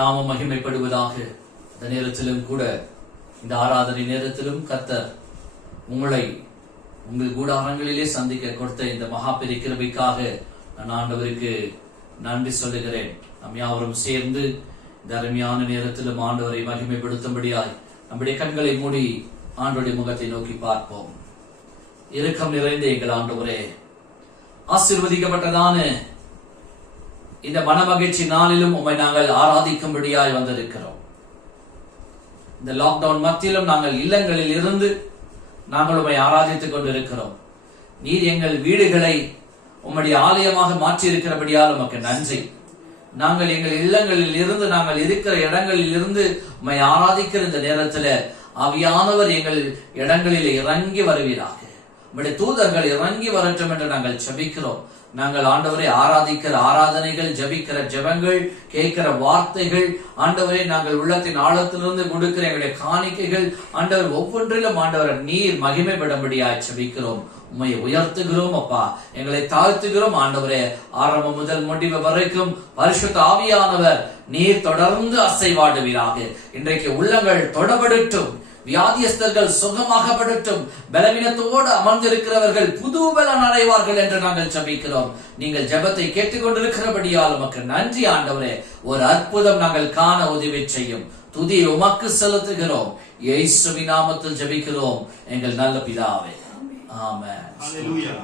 நாமம் மகிமைப்படுவதாக. இந்த நேரத்திலும் கூட, இந்த ஆராதனை நேரத்திலும் கர்த்தர் உங்களை உங்கள் கூடாரங்களிலே சந்திக்க கொடுத்த இந்த மகா பெரிய கிருபைக்காக நான் ஆண்டவருக்கு நன்றி சொல்லுகிறேன். நாம் யாவரும் சேர்ந்து இந்த அருமையான நேரத்திலும் ஆண்டவரை மகிமைப்படுத்தும்படியாய் நம்முடைய கண்களை மூடி ஆண்டவருடைய முகத்தை நோக்கி பார்ப்போம். இரக்கம் நிறைந்த எங்கள் ஆண்டவரே, ஆசீர்வதிக்கப்பட்டதான இந்த மனமகிழ்ச்சி நாளிலும் உம்மை நாங்கள் ஆராதிக்கும்படியாய் வந்திருக்கிறோம். இந்த லாக்டவுன் மத்தியிலும் நாங்கள் இல்லங்களில் இருந்து நாங்கள் உம்மை ஆராதித்துக் கொண்டிருக்கிறோம். நீர் எங்கள் வீடுகளை உம்முடைய ஆலயமாக மாற்றி இருக்கிறபடியால் உமக்கு நன்றி. நாங்கள் எங்கள் இல்லங்களில் இருந்து, நாங்கள் இருக்கிற இடங்களில் இருந்து உம்மை ஆராதிக்கிற இந்த நேரத்தில் ஆவியானவர் எங்கள் இடங்களில் இறங்கி வருவீராக. உம்முடைய தூதர்கள் இறங்கி வரட்டும் என்று நாங்கள் ஜெபிக்கிறோம். நாங்கள் ஆண்டவரை ஆராதிக்கிற ஆராதனைகள், ஜபிக்கிற ஜபங்கள், கேட்கிற வார்த்தைகள், ஆண்டவரை நாங்கள் உள்ளத்தின் ஆழத்திலிருந்து கொடுக்கிற எங்களுடைய காணிக்கைகள், ஆண்டவர் ஒவ்வொன்றிலும் ஆண்டவரை நீர் மகிமைப்படும்படியாய் ஜபிக்கிறோம். உம்மை உயர்த்துகிறோம் அப்பா, எங்களை தாழ்த்துகிறோம் ஆண்டவரே. ஆரம்பம் முதல் முடிவு வரைக்கும் பரிசுத்த ஆவியானவர் நீர் தொடர்ந்து அசைவாடுவீராக. இன்றைக்கு உள்ளங்கள் தொடப்படட்டும், வியாதியஸ்தர்கள் சுகமாகப்படட்டும், பலவீனத்தோடு அமர்ந்திருக்கிறவர்கள் புது பலன் அடைவார்கள் என்று நாங்கள் ஜெபிக்கிறோம். நீங்கள் ஜெபத்தை கேட்டுக்கொண்டிருக்கிறபடியால் உமக்கு நன்றி ஆண்டவரே. ஒரு அற்புதம் நாங்கள் காண உதவி செய்யும். துதியை உமக்கு செலுத்துகிறோம். இயேசுவின் நாமத்தில் ஜெபிக்கிறோம் எங்கள் நல்ல பிதாவே, ಆಮೆನ್. ಹಲ್ಲೆಲೂಯಾ.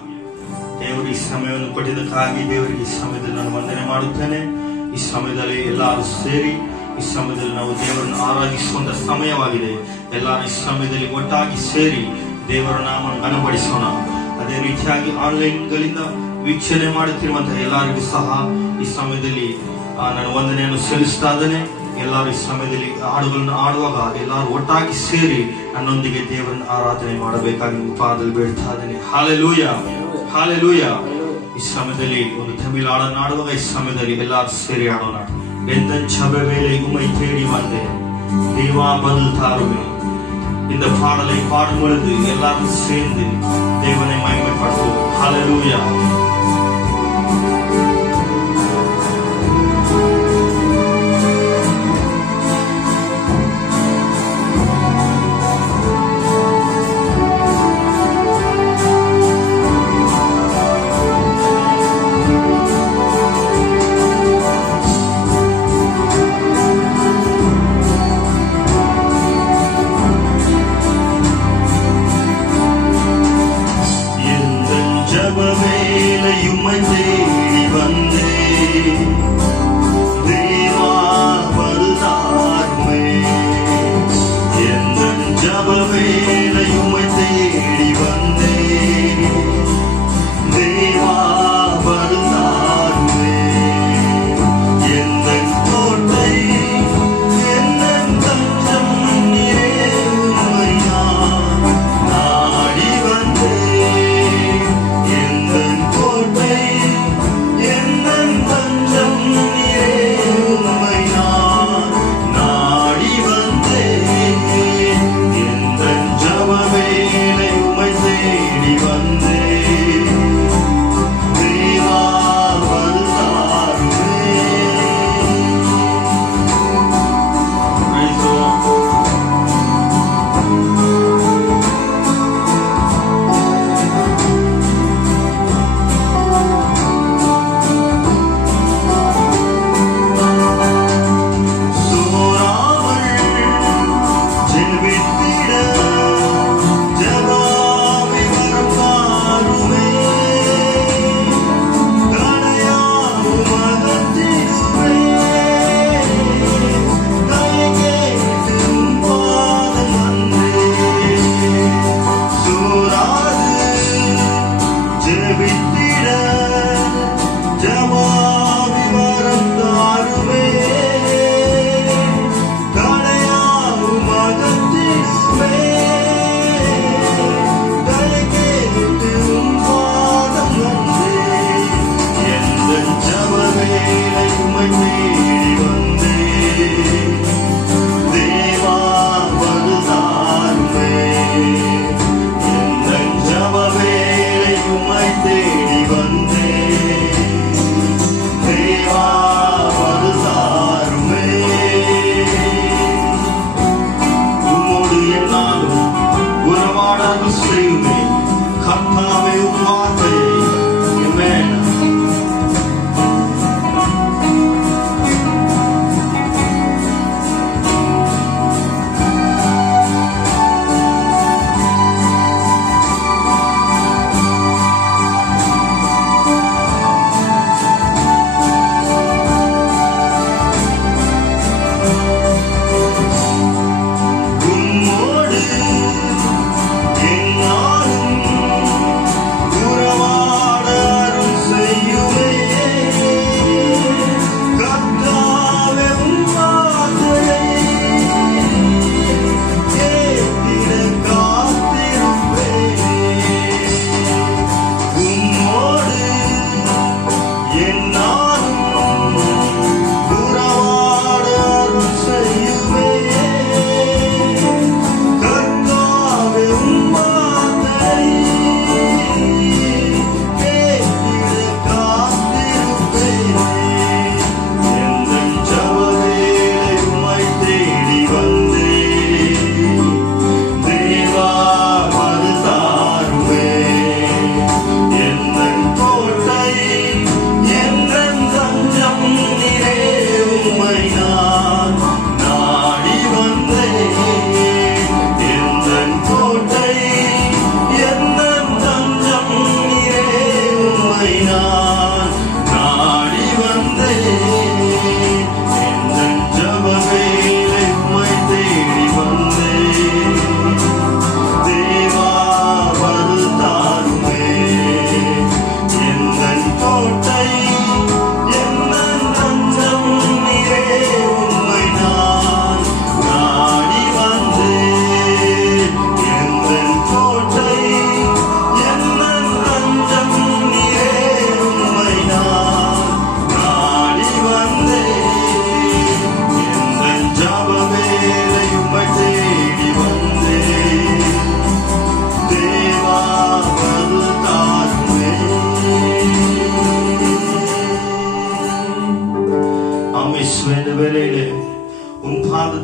ದೇವರ ಈ ಸಮಯವನ್ನು ಕೊಟ್ಟಿದ್ದಕ್ಕಾಗಿ ದೇವರಿಗೆ ಈ ಸಮಯದಲ್ಲಿ ನಾನು ವಂದನೆ ಮಾಡುತ್ತೇನೆ. ಈ ಸಮಯದಲ್ಲಿ ಎಲ್ಲರೂ ಸೇರಿ ಈ ಸಮಯದಲ್ಲಿ ನಾವು ದೇವರನ್ನು ಆರಾಧಿಸುವಂತ ಸಮಯವಾಗಿದೆ. ಎಲ್ಲರೂ ಈ ಸಮಯದಲ್ಲಿ ಒಟ್ಟಾಗಿ ಸೇರಿ ದೇವರ ನಾಮವನ್ನು ಘನಪಡಿಸೋಣ. ಅದೇ ರೀತಿಯಾಗಿ ಆನ್ಲೈನ್ ಗಳಿಂದ ವೀಕ್ಷಣೆ ಮಾಡುತ್ತಿರುವಂತಹ ಎಲ್ಲರಿಗೂ ಸಹ ಈ ಸಮಯದಲ್ಲಿ ನಾನು ವಂದನೆಯನ್ನು ಸಲ್ಲಿಸ್ತಾ ಇದ್ದೇನೆ. ಎಲ್ಲರೂ ಈ ಸಮಯದಲ್ಲಿ ಹಾಡುಗಳನ್ನು ಆಡುವಾಗ ಎಲ್ಲರೂ ಒಟ್ಟಾಗಿ ಸೇರಿ ನನ್ನೊಂದಿಗೆ ದೇವರನ್ನು ಆರಾಧನೆ ಮಾಡಬೇಕಾಗಿ ಪಾದದಲ್ಲಿ ಬೇಡ್ತಾ ಇದ್ದೇನೆ. Hallelujah, hallelujah. ಈ ಸಮಯದಲ್ಲಿ ಒಂದು ತಮಿಳು ಹಾಡನ್ನು ಆಡುವಾಗ ಈ ಸಮಯದಲ್ಲಿ ಎಲ್ಲರೂ ಸೇರಿ ಆಡೋಣ. எந்தன் சபைவேளை உம்மை தேடி வந்தேன், தேவா பதில் தாருமே. இந்த பாடலை பாடும் பொழுது எல்லாரும் சேர்ந்து தேவனை மகிமைப்படுத்துவோம். ஹல்லேலூயா. உம்மை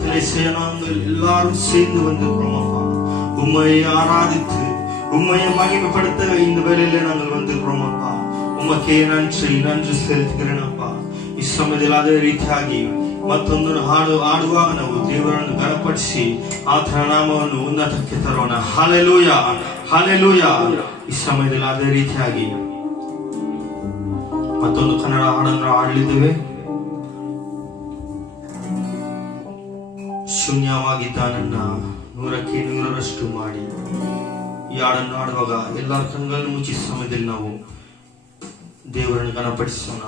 சமூகத்திலே நாங்கள் எல்லாரும் சேர்ந்து வந்திருக்கிறோம் அப்பா. உம்மை ஆராதித்து உம்மை மகிமைப்படுத்த இந்த வேளையில நாங்கள் வந்திருக்கிறோம் ಅಪ್ಪ. ಉಮ್ಮಕ್ಕೆ ನன்றಿ ಸಲ್ಲಿಸುತ್ತೇನೆ ಅಪ್ಪ. ಈ ಸಮಯದಲ್ಲಿ ಅದೇ ರೀತಿಯಾಗಿ ಮತ್ತೊಂದು ಹಾಡು ಆಡುವಾಗ ನಾವು ದೇವರನ್ನು ಘನಪಡಿಸಿ ಆತನ ನಾಮವನ್ನು ಉನ್ನತಕ್ಕೆ ತರೋಣ. Hallelujah, hallelujah. ಈ ಸಮಯದಲ್ಲಿ ಅದೇ ರೀತಿಯಾಗಿ ಮತ್ತೊಂದು ಕನ್ನಡ ಹಾಡನ್ನು ಹಾಡಲಿದ್ದೇವೆ. ಶೂನ್ಯವಾಗಿದ್ದ ನನ್ನ 100ಕ್ಕೆ 100ರಷ್ಟು ಮಾಡಿ. ಈ ಹಾಡನ್ನು ಆಡುವಾಗ ಎಲ್ಲರ ಕಣ್ಣುಗಳನ್ನು ಮುಚ್ಚಿ ಸಮಯದಲ್ಲಿ ನಾವು ದೇವರನ್ನು ಘನಪಡಿಸೋಣ.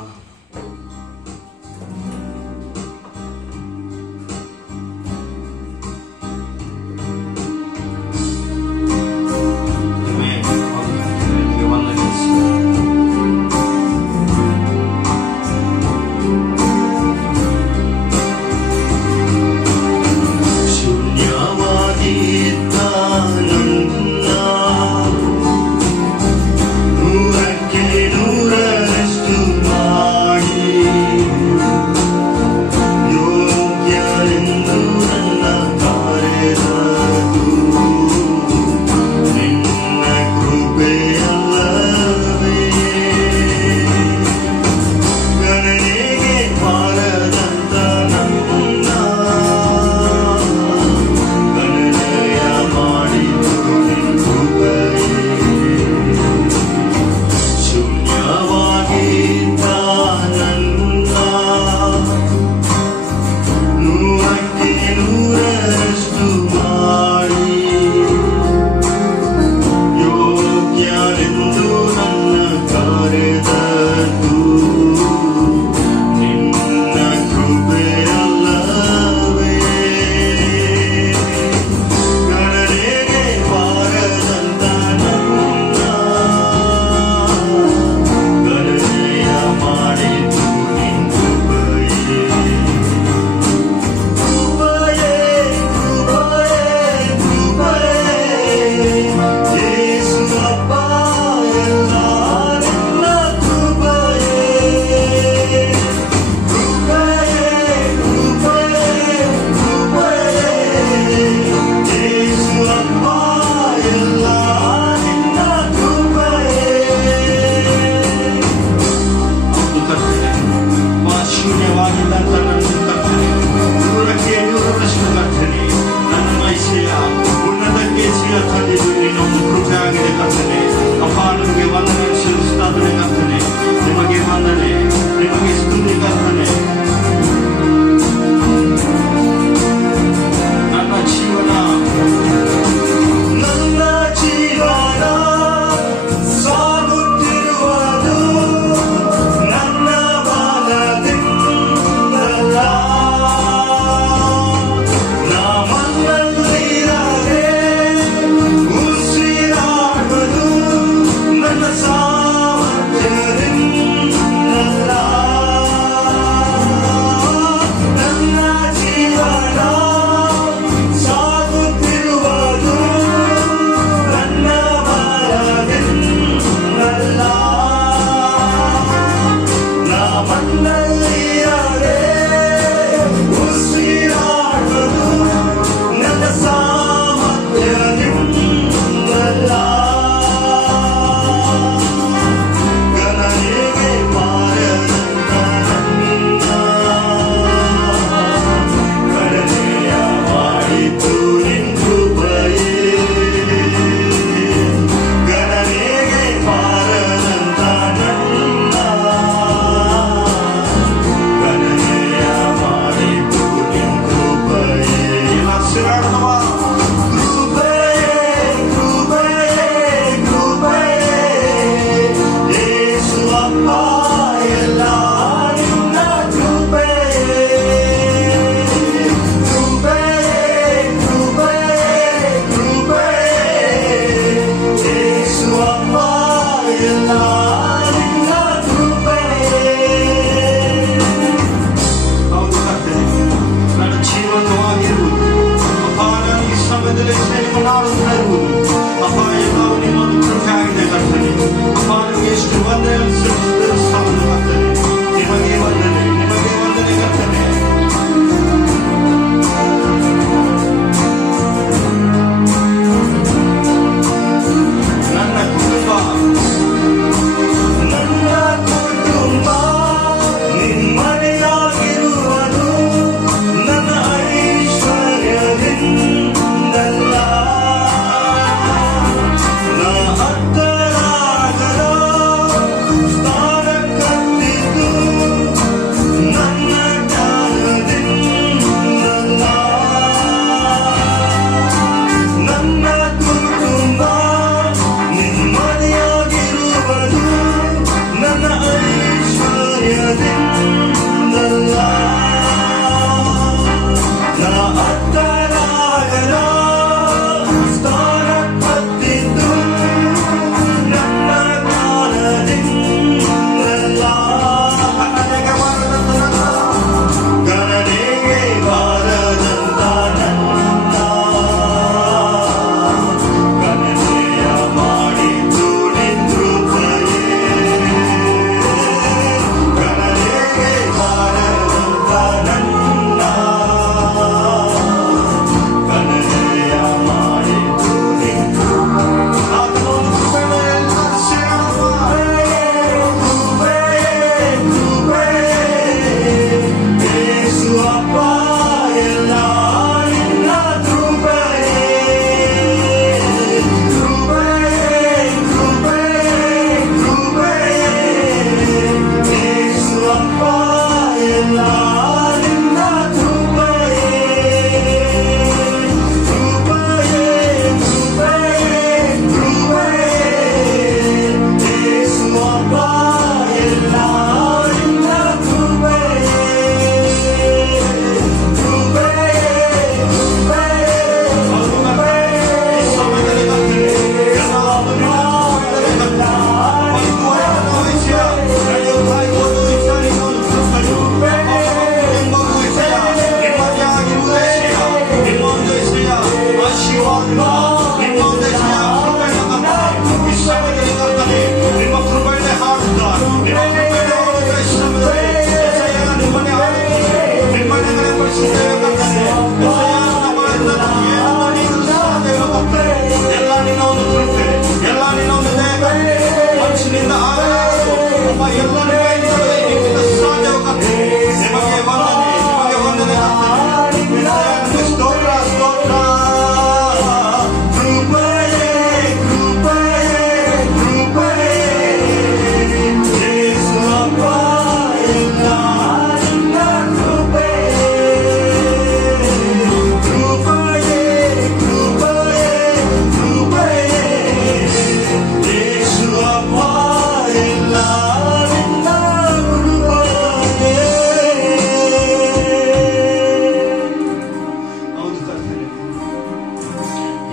ಸ್ತೋತ್ರ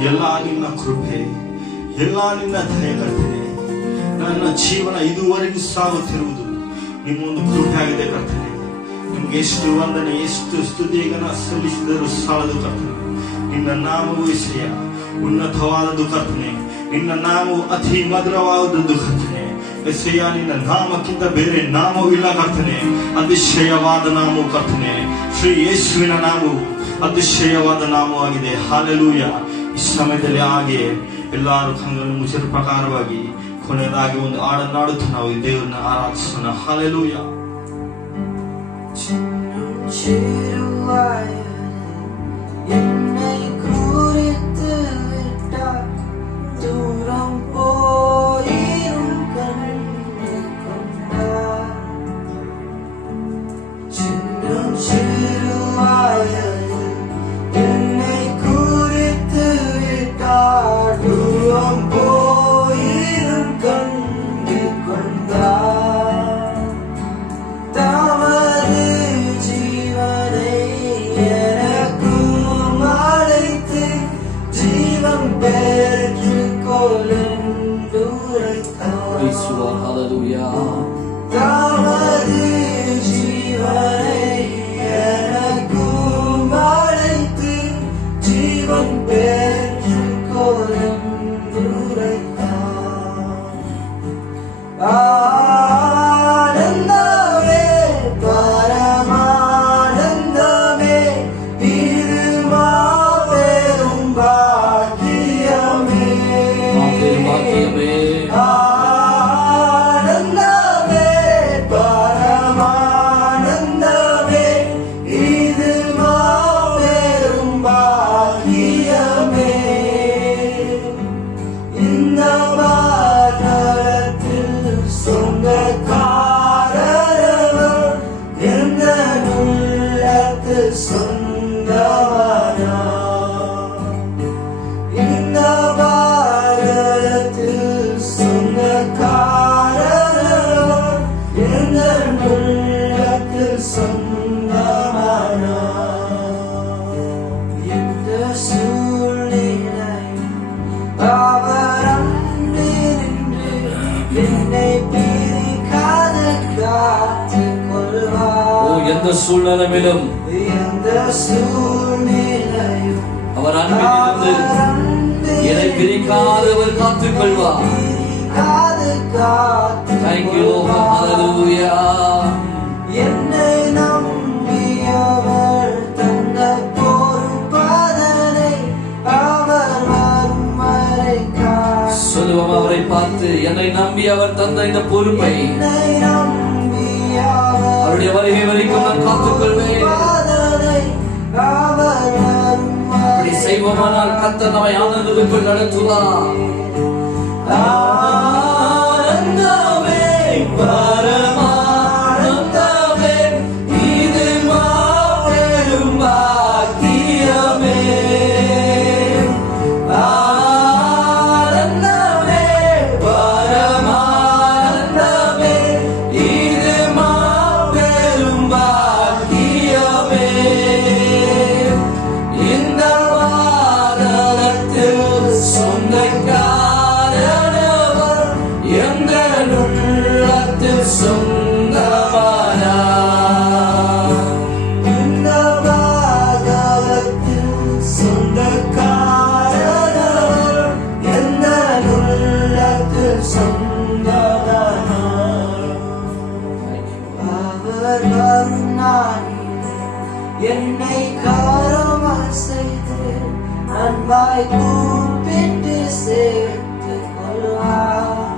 ಎಲ್ಲ ನಿನ್ನ ಕೃಪೆ, ಎಲ್ಲ ನಿನ್ನ ದಯೆ ಕರ್ತನೆ. ನನ್ನ ಜೀವನ ಇದುವರೆಗೂ ಸಾಗುತ್ತಿರುವುದು ನಿಮ್ಮ ಒಂದು ಕೃಪೆ ಆಗಿದೆ ಕರ್ತನೆ. ನಿಮ್ಗೆ ಎಷ್ಟು ವಂದನೆ, ಎಷ್ಟು ಸ್ತುತಿಗನ ಸಲ್ಲಿಸಿದರೂ ಸಾಲದು ಕರ್ತನೆ. ನಿನ್ನ ನಾಮವು ಯೆಹೋವ ಉನ್ನತವಾದದ್ದು ಕರ್ತನೆ. ನಿನ್ನ ನಾಮವು ಅತಿ ಮಧುರವಾದದ್ದು ಕರ್ತನೆ. ಯೆಹೋವ, ನಿನ್ನ ನಾಮಕ್ಕಿಂತ ಬೇರೆ ನಾಮವಿಲ್ಲ ಕರ್ತನೆ. ಅತಿಶಯವಾದ ನಾಮವು ಕರ್ತನೆ. ಶ್ರೀ ಯೇಸುವಿನ ನಾಮವು ಅತಿಶಯವಾದ ನಾಮವಾಗಿದೆ. ಹಾಲೆಲೂಯ. ಈ ಸಮಯದಲ್ಲಿ ಹಾಗೆ ಎಲ್ಲರೂ ಕಣ್ಣನ್ನು ಮುಚ್ಚಿದ ಪ್ರಕಾರವಾಗಿ ಕೊನೆಯದಾಗಿ ಒಂದು ಹಾಡನ್ನಾಡುತ್ತಾ ನಾವು ಈ ದೇವರನ್ನ ಆರಾಧಿಸೋಣ. ಹಾಲೆಲೂಯ. என்னை குறித்து விட்டார், தூரம் போயிரும் கண்டு கொண்டார். சின்னம் சிறு வயது என்னை குறித்து விட்டார், தூரம் போயிரும் கண்டு கொண்டார். தமது ஜீவனை எனக்கும் அழைத்து ஜீவன் பெற்றுக்கொள் என்று உரைத்தார். Hallelujah. தமது ஜீவனை எனக்கும் அழைத்து ஜீவன் பெற்றுக்கொள் என்று உரைத்தார். ஆனந்தமே, பரமானந்தமே, இது மாபெரும் பாக்கியமே. பாக்கியமே. ஆனந்தமே, பரமானந்தமே, இது மாபெரும் பாக்கியமே. இந்த வானத்தில் சொந்தக்காரர் எந்த உள்ளத்து சொந்தவானா. இந்த வானத்தில் சொந்தக்காரர் எந்த உள்ளத்து சொந்தவானா. எந்த சூழ்நிலையும் அவர் அன்று நின்று என்னை பிரிக்காத காத்துக் கொள்வார். எந்த சூழ்நிலையிலும் எந்த சூழ்நிலையும் அவர் அன்பிலிருந்து என்னை பிரிக்காதவர் காத்துக் கொள்வார். Thank you, Lord. Hallelujah. என்னை நம்பியவர் தந்த பொறுப்பதனை அவர் வரும் வரை சொல்லுவோம் அவரை பார்த்து, என்னை நம்பி அவர் தந்த இந்த பொறுப்பை என்னை நம்பியவர் அவருடைய வருகை வரைக்கும் நான் காத்துக்கொள்வேன். அவர் வரும் அப்படி செய்வோமானால் கர்த்தர் நம்மை ஆனந்தத்துக்குள் நடத்துவார். ஆனந்தமே, பரமானந்தமே, இது மாபெரும் பாக்கியமே. ஆனந்தமே, பரமானந்தமே, இது மாபெரும் பாக்கியமே. இந்த வானத்தில் சொந்தக்காரர் எந்த உள்ளத்தில் சொந்தமானார். இந்த வானத்தில் சொந்தக்காரர் எந்த உள்ளத்தில் சொந்தமானார். அவர் வரும் நாளிலே என்னை கரம் அசைத்து அன்பாய் கூப்பிட்டு சேர்த்துக் கொள்வார்.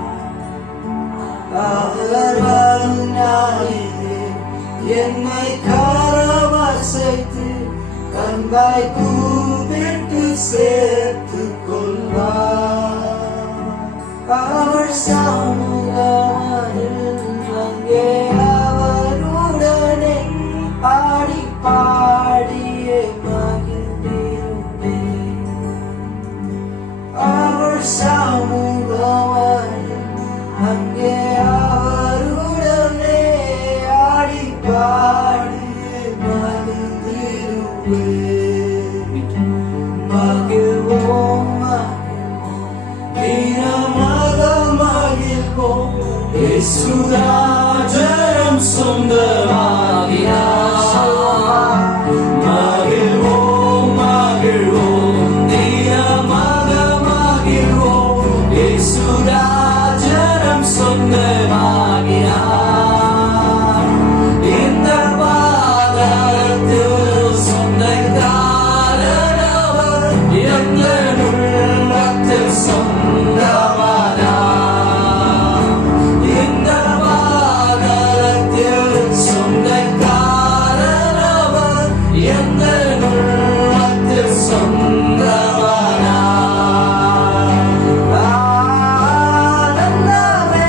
அவர் வரும் நாளிலே என்னை கரம் அசைத்து அன்பாய் கூப்பிட்டு சேர்த்துக் கொள்வார். அவர் சமூகத்தில் அங்கே அவருடனே ஆடி பாடியே மகிழ்ந்திருப்பேன். அவர் சமூகத்தில் அங்கே அவருடனே ஆடி பாடியே மகிழ்ந்திருப்பேன். இயேசுராஜன் சொந்தமாகினார். மகிழ்வோம் மகிழ்வோம் தினமாக மகிழ்வோம், இயேசுராஜன் சொந்தமாகினார். இந்த பாதத்தில் சொந்தக்காரர் அவர், எங்கள் உள்ளத்தில் சொந்தமானார். இந்த பாதத்தில் சொந்தக்காரர் அவர், எங்கள் உள்ளத்தில் சொந்தமானார். ஆனந்தமே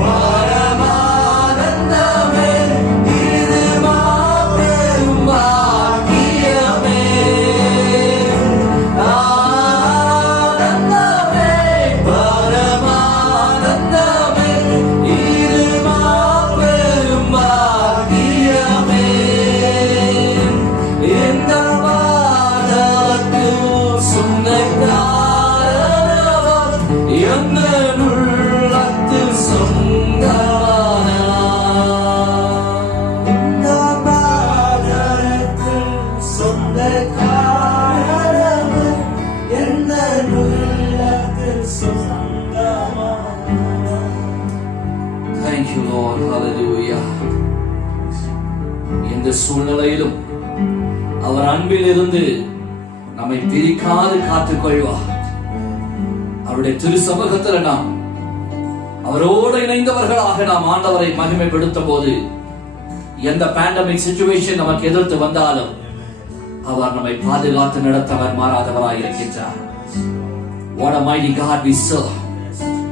பரமானந்தமே, இது மாபெரும் பாக்கியமே. ஆனந்தமே பரமானந்தமே, இது மாபெரும் பாக்கியமே. இந்த வாதத்தில் சொந்தக்காரர் அவர், எங்கள் உள்ளத்தில் சொந்தமானார். இந்த பாதத்தில் சொந்தக்காரர் அவர், எங்கள் உள்ளத்தில் சொந்தமானார். Thank you, Lord. Hallelujah. எந்த சூழ்நிலையிலும் அவர் அன்பிலிருந்து நம்மை பிரிக்காது காத்துக்கொள்வார். அவருடைய திரு சமூகத்தில் நாம் அவரோடு இணைந்தவர்களாக நாம் ஆண்டவரை மகிமைப்படுத்தும் போது, எந்த பேண்டமிக் சிச்சுவேஷன் நமக்கு எதிர்த்து வந்தாலும் அவர் நம்மை பாதுகாத்து நடத்தவர் மாறாதவராய் இருக்கின்றார். What a mighty God we serve.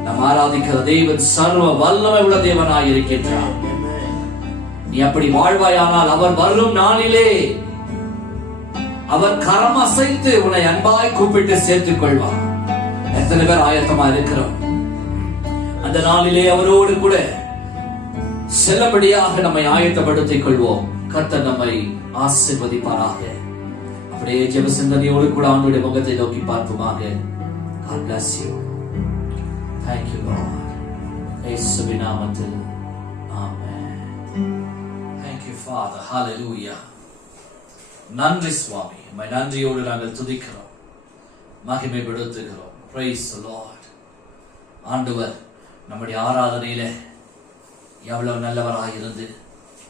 நாம் ஆராதிக்கிற தேவன் சர்வ வல்லமை உள்ள தேவனாய் இருக்கின்றார். நீ அப்படி வாழ்வாயானால் அவர் வரும் நாளிலே அவர் கரம் அசைத்து உன்னை அன்பாய் கூப்பிட்டு சேர்த்துக் கொள்வார். எத்தனை பேர் ஆயத்தமா இருக்கிறோம்? அந்த நாளிலே அவரோடு கூட செல்லபடியாக நம்மை ஆயத்தப்படுத்திக் கொள்வோம். கர்த்தர் நம்மை ஆசீர்வதிப்பாராக. அப்படியே ஜெப சிந்தனையோடு கூட ஆண்டவருடைய முகத்தை நோக்கி பார்ப்போமாக. God bless you. Thank you, Lord. இயேசுவின் நாமத்தில் ஆமென். Thank you, Father. Hallelujah. நன்றி சுவாமி, உம்மை நன்றியோடு நாங்கள் துதிக்கிறோம், மகிமைப்படுத்துகிறோம். Praise the Lord. ஆண்டவர் நம்முடைய ஆராதனையில எவ்வளவு நல்லவராக இருந்து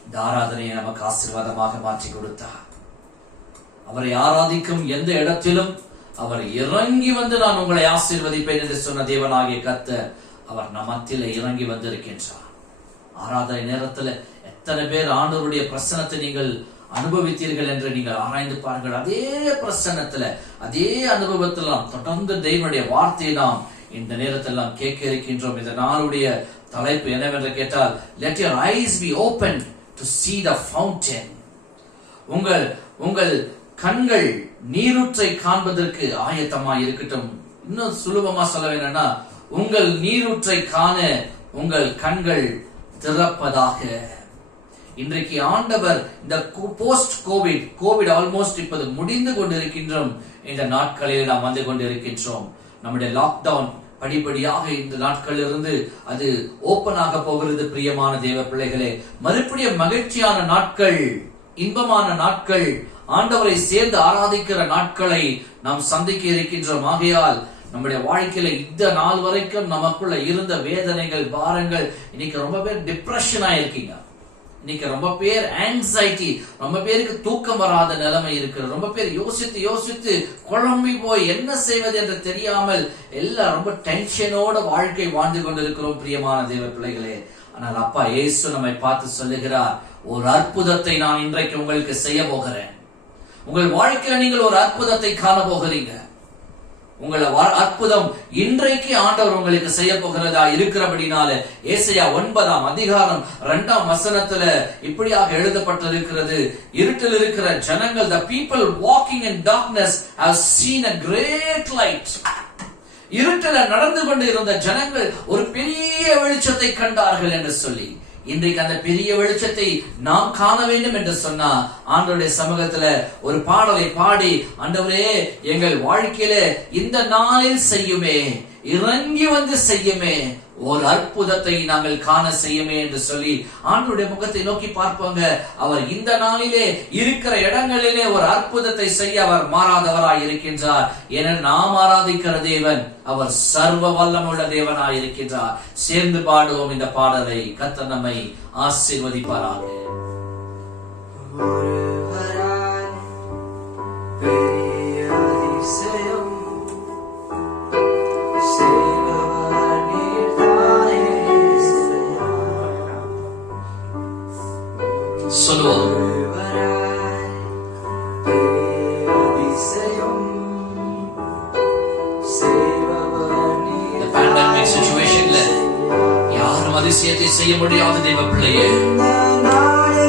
இந்த ஆராதனையை நமக்கு ஆசீர்வாதமாக மாற்றி கொடுத்தார். அவரை ஆராதிக்கும் எந்த இடத்திலும் அவர் இறங்கி வந்து நான் உங்களை ஆசீர்வதிப்பேன் என்று சொன்ன தேவனாகிய கர்த்தர் அவர் நம் மத்தியில இறங்கி வந்திருக்கின்றார். ஆராதனை நேரத்தில் எத்தனை பேர் ஆண்டவருடைய பிரசன்னத்தை நீங்கள் அனுபவித்தீர்கள் என்று நீங்கள் ஆராய்ந்து பாருங்கள். அதே பிரசன்னத்துல அதே அனுபவத்தில் நாம் தொடர்ந்து தேவனுடைய வார்த்தையை நாம் இந்த நேரத்தில் நாம் கேட்க இருக்கின்றோம். இந்த நாளுடைய தலைப்பு என்னவென்று கேட்டால், let your eyes be open to see the fountain. உங்கள் கண்கள் நீரூற்றை காண்பதற்கு ஆயத்தமாய் இருக்கட்டும். இன்னும் சுலபமா சொல்ல வேணும்னா, உங்கள் நீரூற்றை காண உங்கள் கண்கள் திறப்பதாக. இன்றைக்கு ஆண்டவர் இந்த போஸ்ட் கோவிட் ஆல்மோஸ்ட் இப்போது முடிந்து கொண்டிருக்கின்றோம். இந்த நாட்களில் நாம் வந்து கொண்டிருக்கின்றோம். நம்முடைய லாக்டவுன் படிப்படியாக இந்த நாட்களில் இருந்து அது ஓபன் ஆக போகிறது. பிரியமான தேவ பிள்ளைகளே, மறுபடியும் மகிழ்ச்சியான நாட்கள், இன்பமான நாட்கள், ஆண்டவரை சேர்ந்து ஆராதிக்கிற நாட்களை நாம் சந்திக்க இருக்கின்றோம். ஆகையால் நம்முடைய வாழ்க்கையில இந்த நாள் வரைக்கும் நமக்குள்ள இருந்த வேதனைகள், பாரங்கள், இன்னைக்கு ரொம்ப பேர் டிப்ரெஷன் ஆயிருக்கீங்க. இன்னைக்கு ரொம்ப பேர் ஆங்ஸைட்டி, ரொம்ப பேருக்கு தூக்கம் வராத நிலைமை இருக்கிறது. ரொம்ப பேர் யோசித்து யோசித்து குழம்பி போய் என்ன செய்வது என்று தெரியாமல் எல்லாம் ரொம்ப டென்ஷனோட வாழ்க்கை வாழ்ந்து கொண்டிருக்கிறோம். பிரியமான தேவ பிள்ளைகளே, ஆனால் அப்பா இயேசு நம்மை பார்த்து சொல்லுகிறார், ஒரு அற்புதத்தை நான் இன்றைக்கு உங்களுக்கு செய்ய போகிறேன். உங்கள் வாழ்க்கையில நீங்கள் ஒரு அற்புதத்தை காண போகிறீங்க. உங்களை அற்புதம் இன்றைக்கு ஆண்டவர் உங்களுக்கு செய்ய போகிறதா இருக்கிறபடினால ஏசாயா 9ஆம் அதிகாரம் 2ஆம் வசனத்துல இப்படியாக எழுதப்பட்டிருக்கிறது, இருட்டில் இருக்கிற ஜனங்கள், the people walking in darkness have seen a great light. இருட்டில் நடந்து கொண்டு இருந்த ஜனங்கள் ஒரு பெரிய வெளிச்சத்தை கண்டார்கள் என்று சொல்லி, இன்றைக்கு அந்த பெரிய வெளிச்சத்தை நாம் காண வேண்டும் என்று சொன்னா ஆண்டவருடைய சமூகத்துல ஒரு பாடலை பாடி, ஆண்டவரே எங்கள் வாழ்க்கையில இந்த நாளில் செய்யுமே, இறங்கி வந்து செய்யுமே, ஒரு அற்புதத்தை நாங்கள் காண செய்யுமே என்று சொல்லி ஆண்டவருடைய முகத்தை நோக்கி பார்ப்பாங்க. அவர் இந்த நாளிலே இருக்கிற இடங்களிலே ஒரு அற்புதத்தை செய்ய அவர் மாறாதவராய் இருக்கின்றார். என நாம் ஆராதிக்கிற தேவன் அவர் சர்வ வல்லமுள்ள தேவனாய் இருக்கின்றார். சேர்ந்து பாடுவோம் இந்த பாடலை. கர்த்தர் நம்மை ஆசீர்வதிப்பாராக. சொல்லுவோம். இந்த பேண்டமிக் சிச்சுவேஷன்ல யாரும் அதிசயத்தை செய்ய முடியாத தேவ பிள்ளையே,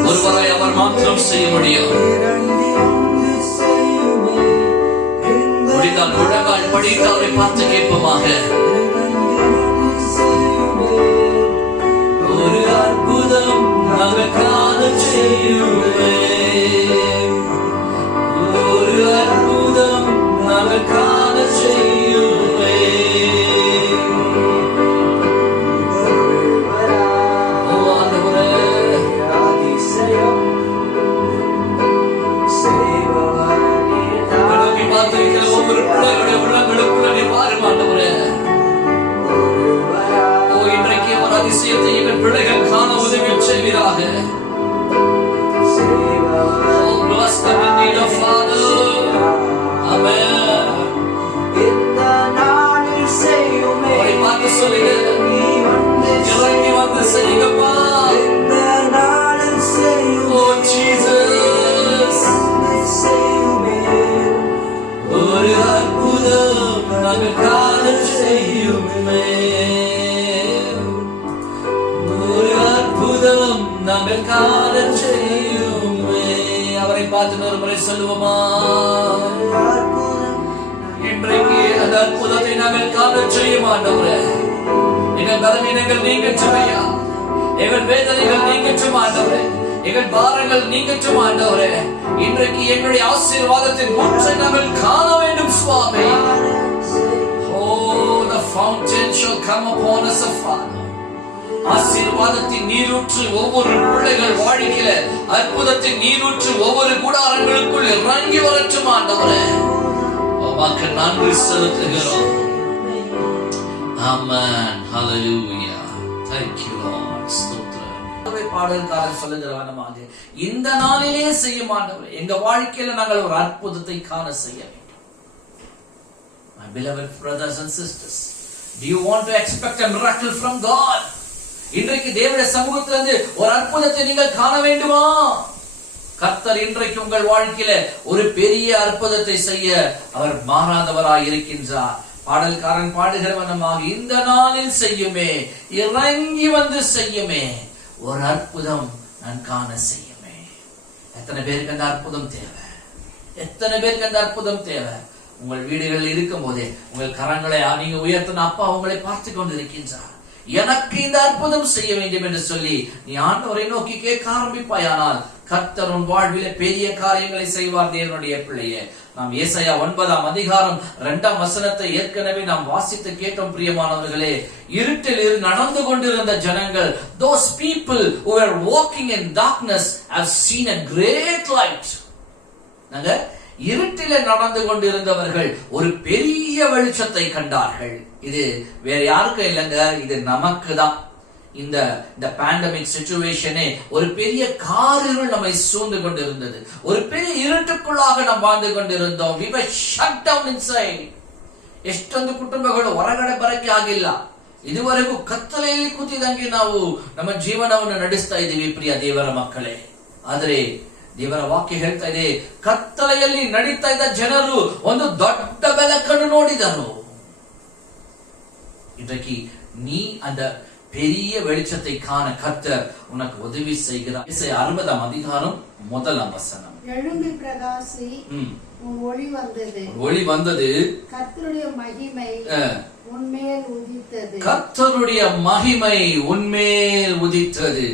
ஒருவராய் அவர் மாத்திரம் செய்ய முடியும். முடிந்தால் முழங்கால் படித்து அவரை பார்த்து கேட்போமாக. ஒரு அற்புதம் நாங்கள் காண செய்யுமே, ஒரு அற்புதம் நாங்கள் காண செய்யுமே. நோக்கி பார்த்திருக்கிற ஒவ்வொரு பிள்ளைகளுடைய உள்ளங்களுக்குள்ள நீ பாரும் ஆண்டவரே. இன்றைக்கு ஒரு அதிசயத்தை எங்கள் பிள்ளைகள் காண உதவி செய்வீராக. Bless them in need of Father. Amen. அவரை பார்த்து சொல்லுங்க, இறங்கி வந்து செய்யுங்கப்பா. Oh Jesus, ஒரு அற்புதம் நாங்கள் காண செய்யுமே, ஒரு அற்புதம் நாங்கள் காண செய்யுமே. அவரை பார்த்து ஒரு முறை சொல்லுவோமா? இன்றைக்கு அந்த அற்புதத்தை நாங்கள் காண செய்யும் ஆண்டவரே. எங்கள் பலவீனங்கள் நீங்கட்டும் ஐயா, எங்கள் வேதனைகள் நீங்கட்டும் ஆண்டவரே, எங்கள் பாரங்கள் நீங்கட்டும் ஆண்டவரே. இன்றைக்கு எங்களுடைய ஆசீர்வாதத்தின் ஊற்றை நாங்கள் காண வேண்டும் சுவாமி. Oh, the fountain shall come upon us, Father. ஆசீர்வாதத்தின் நீரூற்று ஒவ்வொரு பிள்ளைகள் வாழ்க்கையில, அற்புதத்தின் நீரூற்று ஒவ்வொரு கூடாரங்களுக்குள் இறங்கி வரட்டும் ஆண்டவரே. உமக்கு நன்றி செலுத்துகிறோம். ஆமென். ஹல்லேலூயா. Thank you Lord. ஸ்தோத்திரம். பாடல்காரர் சொல்லுகிற வண்ணமாக இந்த நாளிலே செய்யும் ஆண்டவரே, எங்க வாழ்க்கையில நாங்கள் ஒரு அற்புதத்தை காண செய்ய வேண்டும். My beloved brothers and sisters, do you want to expect a miracle from God? இன்றைக்கு தேவனுடைய சமூகத்திலிருந்து ஒரு அற்புதத்தை நீங்கள் காண வேண்டுமா? கர்த்தர் இன்றைக்கு உங்கள் வாழ்க்கையில ஒரு பெரிய அற்புதத்தை செய்ய அவர் மாறாதவராய் இருக்கின்றார். பாடல்காரன் பாடுகிற வண்ணமாக இந்த நாளில் செய்யுமே, இறங்கி வந்து செய்யுமே, ஒரு அற்புதம் நான் காண செய்யுமே. எத்தனை பேருக்கு அந்த அற்புதம் தேவை? எத்தனை பேருக்கு அந்த அற்புதம் தேவை? உங்கள் வீடுகளில் இருக்கும் போதே உங்கள் கரங்களை நீங்க உயர்த்தின அப்பா உங்களை பார்த்து கொண்டு இருக்கின்றார். எனக்கு இந்த அற்புதம் செய்ய வேண்டும் என்று சொல்லி நீ ஆண்டவரை நோக்கி கேட்க ஆரம்பிப்பாயானால் கர்த்தர் உன் வாழ்விலே பெரிய காரியங்களை செய்வார். தேவனுடைய பிள்ளையே, நாம் ஏசாயா 9ஆம் அதிகாரம் 2ஆம் வசனத்தை ஏற்கனவே நாம் வாசித்து கேட்டோம். பிரியமானவர்களே, இருட்டில் நடந்து கொண்டிருந்த ஜனங்கள், those people who were walking in darkness have seen a great light. நாங்க இருட்டிலே நடந்து கொண்டிருந்தவர்கள் ஒரு பெரிய வெளிச்சத்தை கண்டார்கள். இது வேற யாருக்கும் இல்லைங்க, இது நமக்கு தான். இந்த பேண்டமிக் சிச்சுவேஷனே ஒரு பெரிய காரிருள் நம்மை சூழ்ந்து கொண்டிருந்தது. ஒரு பெரிய இருட்டுக்குள்ளாக நாம் வாழ்ந்து கொண்டிருந்தோம். We were shut down inside. ಎಷ್ಟೊಂದು ಕುಟುಂಬಗಳು ಹೊರಗಡೆ ಬರಕ್ಕೆ ಆಗಿಲ್ಲ. ಇದುವರೆಗೂ ಕತ್ತಲೆಯಲ್ಲಿ ಕೂತಿದಂಗೆ ನಾವು ನಮ್ಮ ಜೀವನವನ್ನು ನಡೆಸ್ತಾ ಇದ್ದೀವಿ ಪ್ರಿಯ ದೇವರ ಮಕ್ಕಳೇ. ಆದರೆ ದೇವರ ವಾಕ್ಯ ಹೇಳ್ತಾ ಇದೆ, ಕತ್ತಲೆಯಲ್ಲಿ ನಡೀತಾ ಇದ್ದ ಜನರು ಒಂದು ದೊಡ್ಡ ಬೆಳಕನ್ನು ನೋಡಿದರು. இன்றைக்கு நீ அந்த பெரிய வெளிச்சத்தை காண கர்த்தர் உனக்கு உதவி செய்கிறார். ஏசாயா 60ஆம் அதிகாரம் 1ஆம் வசனம். எழும்பி பிரகாசி, உன் ஒளி வந்தது. ஒளி வந்தது. கர்த்தருடைய மகிமை உன்மேல் உதித்தது. கர்த்தருடைய மகிமை உன்மேல் உதித்தது.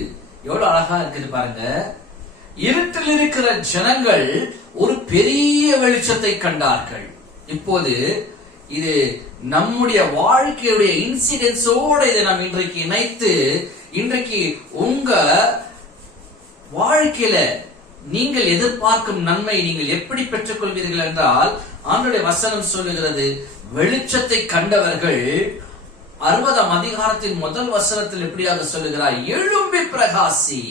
எவ்வளவு அழகா இருக்குது பாருங்க. இருட்டில் இருக்கிற ஜனங்கள் ஒரு பெரிய வெளிச்சத்தை கண்டார்கள். இப்போது இது நம்முடைய வாழ்க்கையுடைய இன்சிடென்ட்ஸோட இதை நாம் இன்றைக்கு இணைத்து, இன்றைக்கு உங்க வாழ்க்கையில நீங்கள் எதிர்பார்க்கும் நன்மை நீங்கள் எப்படி பெற்றுக் கொள்வீர்கள் என்றால், ஆண்டவருடைய வசனம் சொல்லுகிறது, வெளிச்சத்தை கண்டவர்கள் 60ஆம் அதிகாரத்தின் முதல் வசனத்தில் எப்படியாக சொல்லுகிறார், எழும்பி பிரகாசி,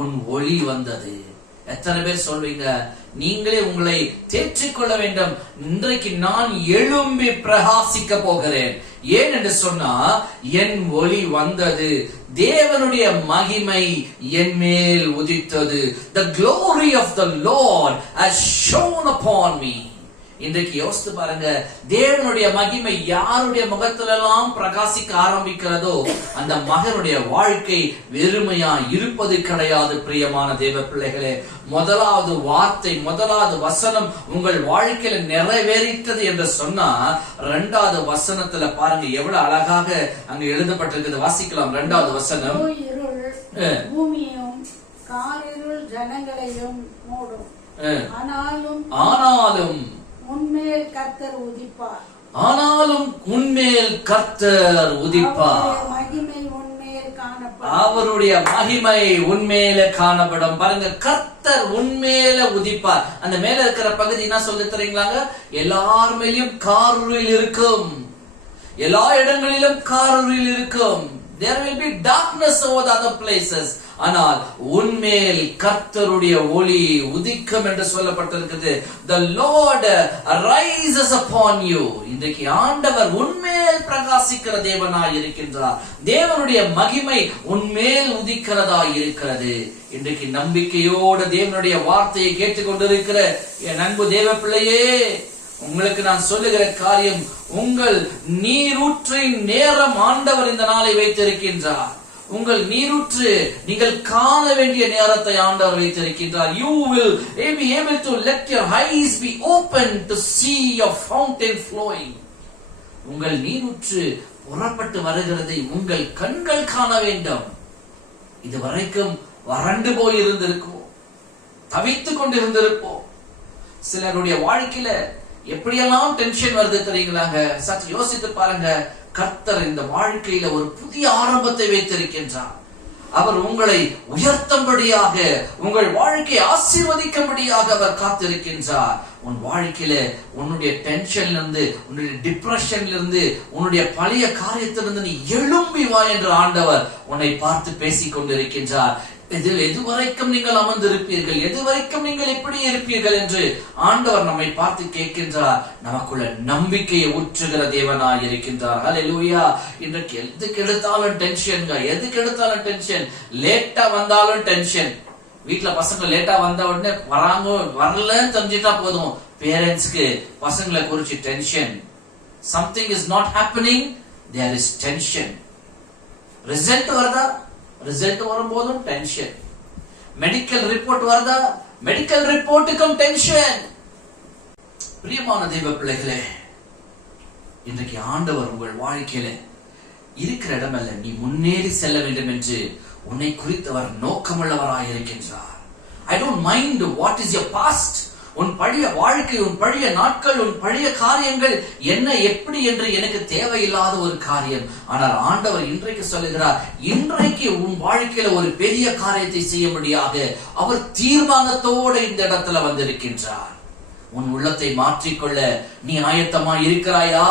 உன் ஒளி வந்தது. எத்தனை பேர் சொல்வீங்க, நீங்களே உங்களை தேற்றிக்கொள்ள வேண்டும், இன்றைக்கு நான் எழும்பி பிரகாசிக்க போகிறேன். ஏன் என்று சொன்னா, என் ஒளி வந்தது, தேவனுடைய மகிமை என் மேல் உதித்தது. The glory of the Lord has shone upon me. இன்றைக்கு யோசித்து பாருங்க, தேவனுடைய மகிமை யாருடைய முகத்திலெல்லாம் பிரகாசிக்க ஆரம்பிக்கிறதோ அந்த மகனுடைய வாழ்க்கை வெறுமையா இருப்பது கிடையாது. பிரியமான தேவ பிள்ளைகளே, முதலாவது வார்த்தை, முதலாவது வசனம் உங்கள் வாழ்க்கையில நிறைவேறிட்டது என்று சொன்னா, 2வது வசனத்துல பாருங்க எவ்வளவு அழகாக அங்க எழுதப்பட்டிருக்கிறது. வாசிக்கலாம் 2வது வசனம். பூமியும் காரிருள் ஜனங்களையும் மூடும், ஆனாலும் உன்மேல் கர்த்தர் உதிப்பார். ஆனாலும் உன்மேல் கர்த்தர் உதிப்பார். மகிமை உன்மேல் காணப்படும். அவருடைய மகிமை உன்மேல காணப்படும். பாருங்க, கர்த்தர் உன்மேல உதிப்பார். அந்த மேல இருக்கிற பகுதி என்ன சொல்லி தரீங்களாங்க, எல்லார் மேலும் காரிருள் இருக்கும், எல்லா இடங்களிலும் காரிருள் இருக்கும். There will be darkness over the other places. ஆனால் உன்மேல் கர்த்தருடைய ஒளி உதிக்கும் என்று சொல்லப்பட்டிருக்கிறது. The Lord rises upon you. இன்றைக்கு ஆண்டவர் உன்மேல் பிரகாசிக்கிற தேவனாய் இருக்கின்றார். தேவனுடைய மகிமை உன்மேல் உதிக்கிறதாய் இருக்கிறது. இன்றைக்கு நம்பிக்கையோடு தேவனுடைய வார்த்தையை கேட்டுக்கொண்டிருக்கிற என் அன்பு தேவ பிள்ளையே, உங்களுக்கு நான் சொல்லுகிற காரியம், உங்கள் நீரூற்றின் நேரம் ஆண்டவர் இந்த நாளை வைத்திருக்கின்றார். உங்கள் நீரூற்று நீங்கள் காண வேண்டிய நேரத்தை ஆண்டவர் வைத்திருக்கின்றார். You will be able to let your eyes be open to see your fountain flowing. உங்கள் நீரூற்று புறப்பட்டு வருகிறதை உங்கள் கண்கள் காண வேண்டும். இதுவரைக்கும் வறண்டு போய் இருந்திருக்கும், தவித்துக் கொண்டிருந்திருப்போம். சிலருடைய வாழ்க்கையில எப்படியெல்லாம் டென்ஷன் வருது தெரியுங்களாங்க. சற்று யோசித்து பாருங்க. கர்த்தர் இந்த வாழ்க்கையில ஒரு புதிய ஆரம்பத்தை வைத்திருக்கின்றார். அவர் உங்களை உயர்த்தும்படியாக, உங்கள் வாழ்க்கையை ஆசீர்வதிக்கும்படியாக அவர் காத்திருக்கின்றார். உன் வாழ்க்கையில உன்னுடைய டென்ஷன்ல இருந்து, உன்னுடைய டிப்ரெஷன்ல இருந்து, உன்னுடைய பழைய காரியத்திலிருந்து நீ எழும்பி வா என்று ஆண்டவர் உன்னை பார்த்து பேசிக் கொண்டிருக்கின்றார். எதுவரைக்கும் நீங்கள் அமர்ந்திருப்பீர்கள், எதுவரைக்கும் நீங்கள் எப்படி இருப்பீர்கள் என்று ஆண்டவர் நம்மை பார்த்து கேட்கின்றார். நமக்குள்ள நம்பிக்கையை ஊற்றுகிற தேவனாய் இருக்கின்றார். ஹல்லேலூயா. இன்றைக்கு எதுக்கு எடுத்தாலும் டென்ஷன், எதுக்கு எடுத்தாலும் டென்ஷன். லேட்டா வந்தாலும் டென்ஷன். வீட்டுல பசங்க லேட்டா வந்த உடனே வராங்க வரலன்னு தெரிஞ்சுட்டா போதும், பேரண்ட்ஸ்க்கு பசங்களை குறிச்சு tension. Something is not happening, there is tension. Result வருதா, ரிசல்ட் வரும்போதும் டென்ஷன். மெடிக்கல் ரிப்போர்ட் வருதா, மெடிக்கல் ரிப்போர்ட்டுக்கும் டென்ஷன். பிரியமான தெய்வ பிள்ளைகளே, இன்றைக்கு ஆண்டவர் உங்கள் வாழ்க்கையில இருக்கிற இடமல்ல, நீ முன்னேறி செல்ல வேண்டும் என்று உன்னை குறித்தவர் நோக்கமுள்ளவராய் இருக்கின்றார். I don't mind what is your past. உன் பழைய வாழ்க்கை, உன் பழைய நாட்கள், உன் பழைய காரியங்கள் என்ன எப்படி என்று எனக்கு தேவையில்லாத ஒரு காரியம். ஆனால் ஆண்டவர் இன்றைக்கு சொல்லுகிறார், இன்றைக்கு உன் வாழ்க்கையில ஒரு பெரிய காரியத்தை செய்யும்படியாக அவர் தீர்மானத்தோடு இந்த இடத்துல வந்திருக்கின்றார். உன் உள்ளத்தை மாற்றிக்கொள்ள நீ ஆயத்தமா இருக்கிறாயா?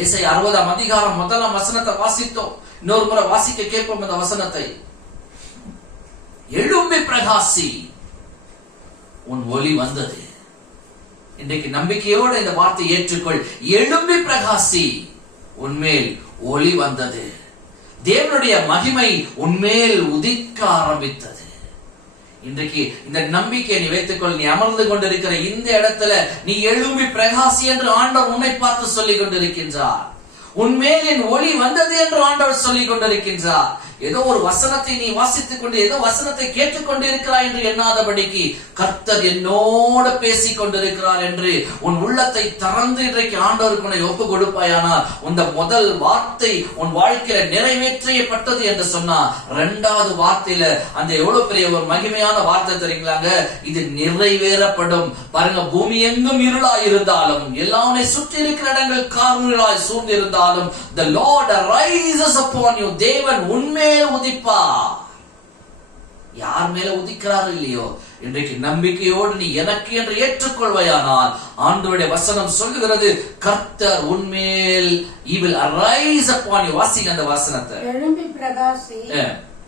ஏசாயா 60ஆம் அதிகாரம் 1ஆம் வசனத்தை வாசித்தோம். இன்னொரு முறை வாசிக்க கேட்போம் அந்த வசனத்தை. எழும்பி பிரகாசி, உன் ஒளி வந்தது. இன்றைக்கு நம்பிக்கையோடு இந்த வார்த்தை ஏற்றுக்கொள். எழும்பி பிரகாசி, உன்மேல் ஒளி வந்தது. தேவனுடைய மகிமை உன்மேல் உதிக்க ஆரம்பித்தது. இன்றைக்கு இந்த நம்பிக்கையை நீ வைத்துக்கொள். நீ அமர்ந்து கொண்டிருக்கிற இந்த இடத்துல நீ எழும்பி பிரகாசி என்று ஆண்டவர் உன்னை பார்த்து சொல்லிக் கொண்டிருக்கின்றார். உன்மேல் என் ஒளி வந்தது என்று ஆண்டவர் சொல்லிக் கொண்டிருக்கின்றார். ஏதோ ஒரு வசனத்தை நீ வாசித்துக் கொண்டு ஏதோ வசனத்தை கேட்டுக்கொண்டு இருக்கிறாய் என்று எண்ணாதபடிக்கு கர்த்தர் என்னோட பேசிக் கொண்டிருக்கிறார் என்று உன் உள்ளத்தை திறந்து இன்றைக்கு ஆண்டவருக்கு உன்னை ஒப்பு கொடுப்பாயானால் இந்த முதல் வார்த்தை உன் வாழ்க்கையில நிறைவேற்றப்பட்டது என்று சொன்னா, இரண்டாவது வார்த்தையில அந்த எவ்வளவு பெரிய ஒரு மகிமையான வார்த்தை தெரியுங்களாங்க, இது நிறைவேறப்படும். பாருங்க, பூமி எங்கும் இருளாய் இருந்தாலும், எல்லாமே சுற்றி இருக்கிற இடங்கள் காரிருளாய் சூழ்ந்து இருந்தாலும், the Lord arises upon you, தேவன் உன்மேல் உதிப்பா. யார் மேல உதிக்கிறாரோ இல்லையோ, இன்றைக்கு நம்பிக்கையோடு நீ எனக்கு என்று ஏற்றுக்கொள்வாயானால் ஆண்டவருடைய வசனம் சொல்லுகிறது, கர்த்தர் உன்மேல் he will arise upon you. வாசிங்க அந்த வசனத்தை. எழும்பி பிரகாசி,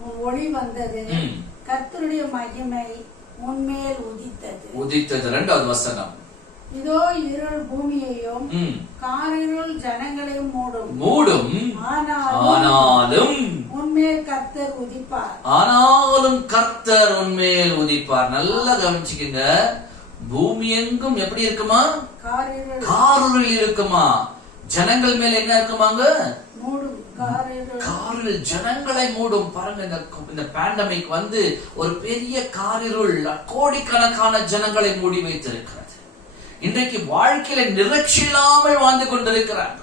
உன் ஒளி வந்தது, கர்த்தருடைய மகிமை உன்மேல் உதித்தது. உதித்தது இரண்டாவது வசனம். இதோ இருள் பூமியையும் காரிருள் ஜனங்களையும் மூடும். ஆனாலும் உன்மேல் கர்த்தர் உதிப்பார். ஆனாலும் கர்த்தர் உன்மேல் உதிப்பார். நல்லா கவனிச்சுக்கங்க. பூமி எங்கும் எப்படி இருக்குமா? காரிருள் இருக்குமா? ஜனங்கள் மேல என்ன இருக்குமாங்க? காரிருள் ஜனங்களை மூடும். பாருங்க, இந்த பேண்டமிக் வந்து ஒரு பெரிய காரிருள் கோடிக்கணக்கான ஜனங்களை மூடி வைத்திருக்கிறது. இன்றைக்கு வாழ்க்கையில நிரட்சி இல்லாமல் வாழ்ந்து கொண்டிருக்கிறாங்க.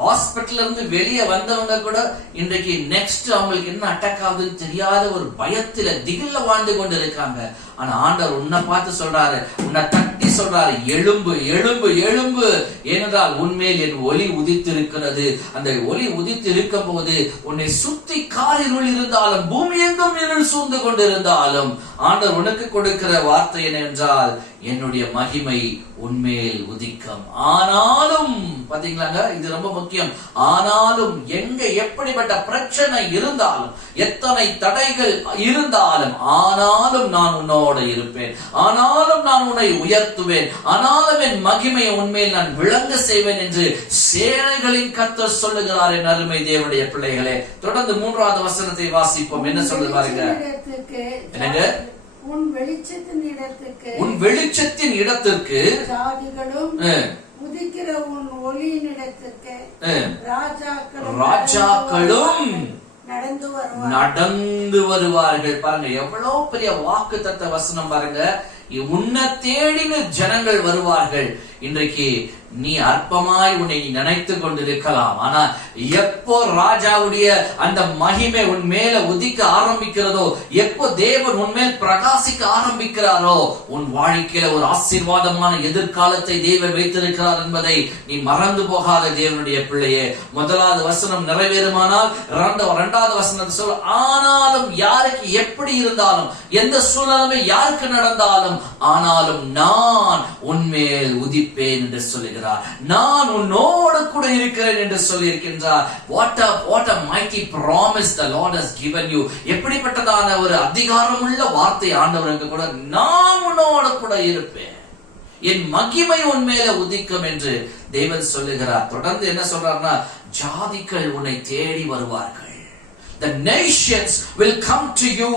ஹாஸ்பிட்டல் இருந்து வெளியே வந்தவங்க கூட இன்றைக்கு நெக்ஸ்ட் அவங்களுக்கு என்ன அட்டாக் ஆகுதுன்னு தெரியாத ஒரு பயத்துல திகில்ல வாழ்ந்து கொண்டு இருக்காங்க. ஆனா ஆண்டவர் உன்னை பார்த்து சொல்றாரு, உன்னை தட்டி சொல்றாரு, எழும்பு எழும்பு எழும்பு, ஏனென்றால் உன்மேல் என் ஒளி உதித்திருக்கிறது. அந்த ஒளி உதித்து இருக்கும் போது உன்னை சுத்தி காரிருள் இருந்தாலும், பூமி எங்கும் இருள் சூழ்ந்து கொண்டு இருந்தாலும், ஆண்டவர் உனக்கு கொடுக்கிற வார்த்தை என்ன என்றால், என்னுடைய மகிமை உன்மேல் உதிக்கும். ஆனாலும், பாத்தீங்களாங்க, இது ரொம்ப முக்கியம். ஆனாலும் எங்க எப்படிப்பட்ட பிரச்சனை இருந்தாலும், எத்தனை தடைகள் இருந்தாலும், ஆனாலும் நான் உன்னோட இருப்பேன், ஆனாலும் நான் உன்னை உயர்த்துவேன், ஆனாலும் என் மகிமையை உன்மேல் நான் விளங்க செய்வேன் என்று சேனைகளின் கர்த்தர் சொல்லுகிறார். என் அருமை தேவனுடைய பிள்ளைகளே, தொடர்ந்து மூன்றாவது வசனத்தை வாசிப்போம். என்ன சொல்லுங்க பாருங்க. என்னங்க? உன் வெளிச்சத்தின் இடத்திற்கு ஜாதிகளும், உதிக்கிற உன் ஒளியின் இடத்திற்கு ராஜாக்களும் நடந்து வருவார்கள். பாருங்க, எவ்வளவு பெரிய வாக்குத்தத்த வசனம் பாருங்க. உன்னை தேடின ஜனங்கள் வருவார்கள். இன்றைக்கு நீ அற்பமாய் உன்னை நினைத்து கொண்டிருக்கலாம். ஆனா எப்போ ராஜாவுடைய அந்த மகிமை உன் மேல உதிக்க ஆரம்பிக்கிறதோ, எப்போ தேவன் உன்மேல் பிரகாசிக்க ஆரம்பிக்கிறாரோ, உன் வாழ்க்கையில ஒரு ஆசீர்வாதமான எதிர்காலத்தை தேவன் வைத்திருக்கிறார் என்பதை நீ மறந்து போகாத தேவனுடைய பிள்ளையே. முதலாவது வசனம் நிறைவேறுமானால் இரண்டாவது வசனம் சொல், ஆனாலும் யாருக்கு எப்படி இருந்தாலும், எந்த சூழ்நிலை யாருக்கு நடந்தாலும், ஆனாலும் நான் உன்மேல் உதிப்பேன் என்று சொல்லுகிறார். நான் உன்னோடு கூட இருக்கிறேன் என்று சொல்லி இருக்கின்றார். What a mighty promise the Lord has given you. எப்படிப்பட்டதான ஒரு அதிகாரமுள்ள வார்த்தை ஆண்டவருக்கு கூட, நான் உன்னோடு கூட இருப்பேன், என் மகிமை உன் மேல உதிக்கும் என்று தேவன் சொல்லுகிறார். தொடர்ந்து என்ன சொல்றாருன்னா, ஜாதிகள் உன்னை தேடி வருவார்கள். The nations will come to you.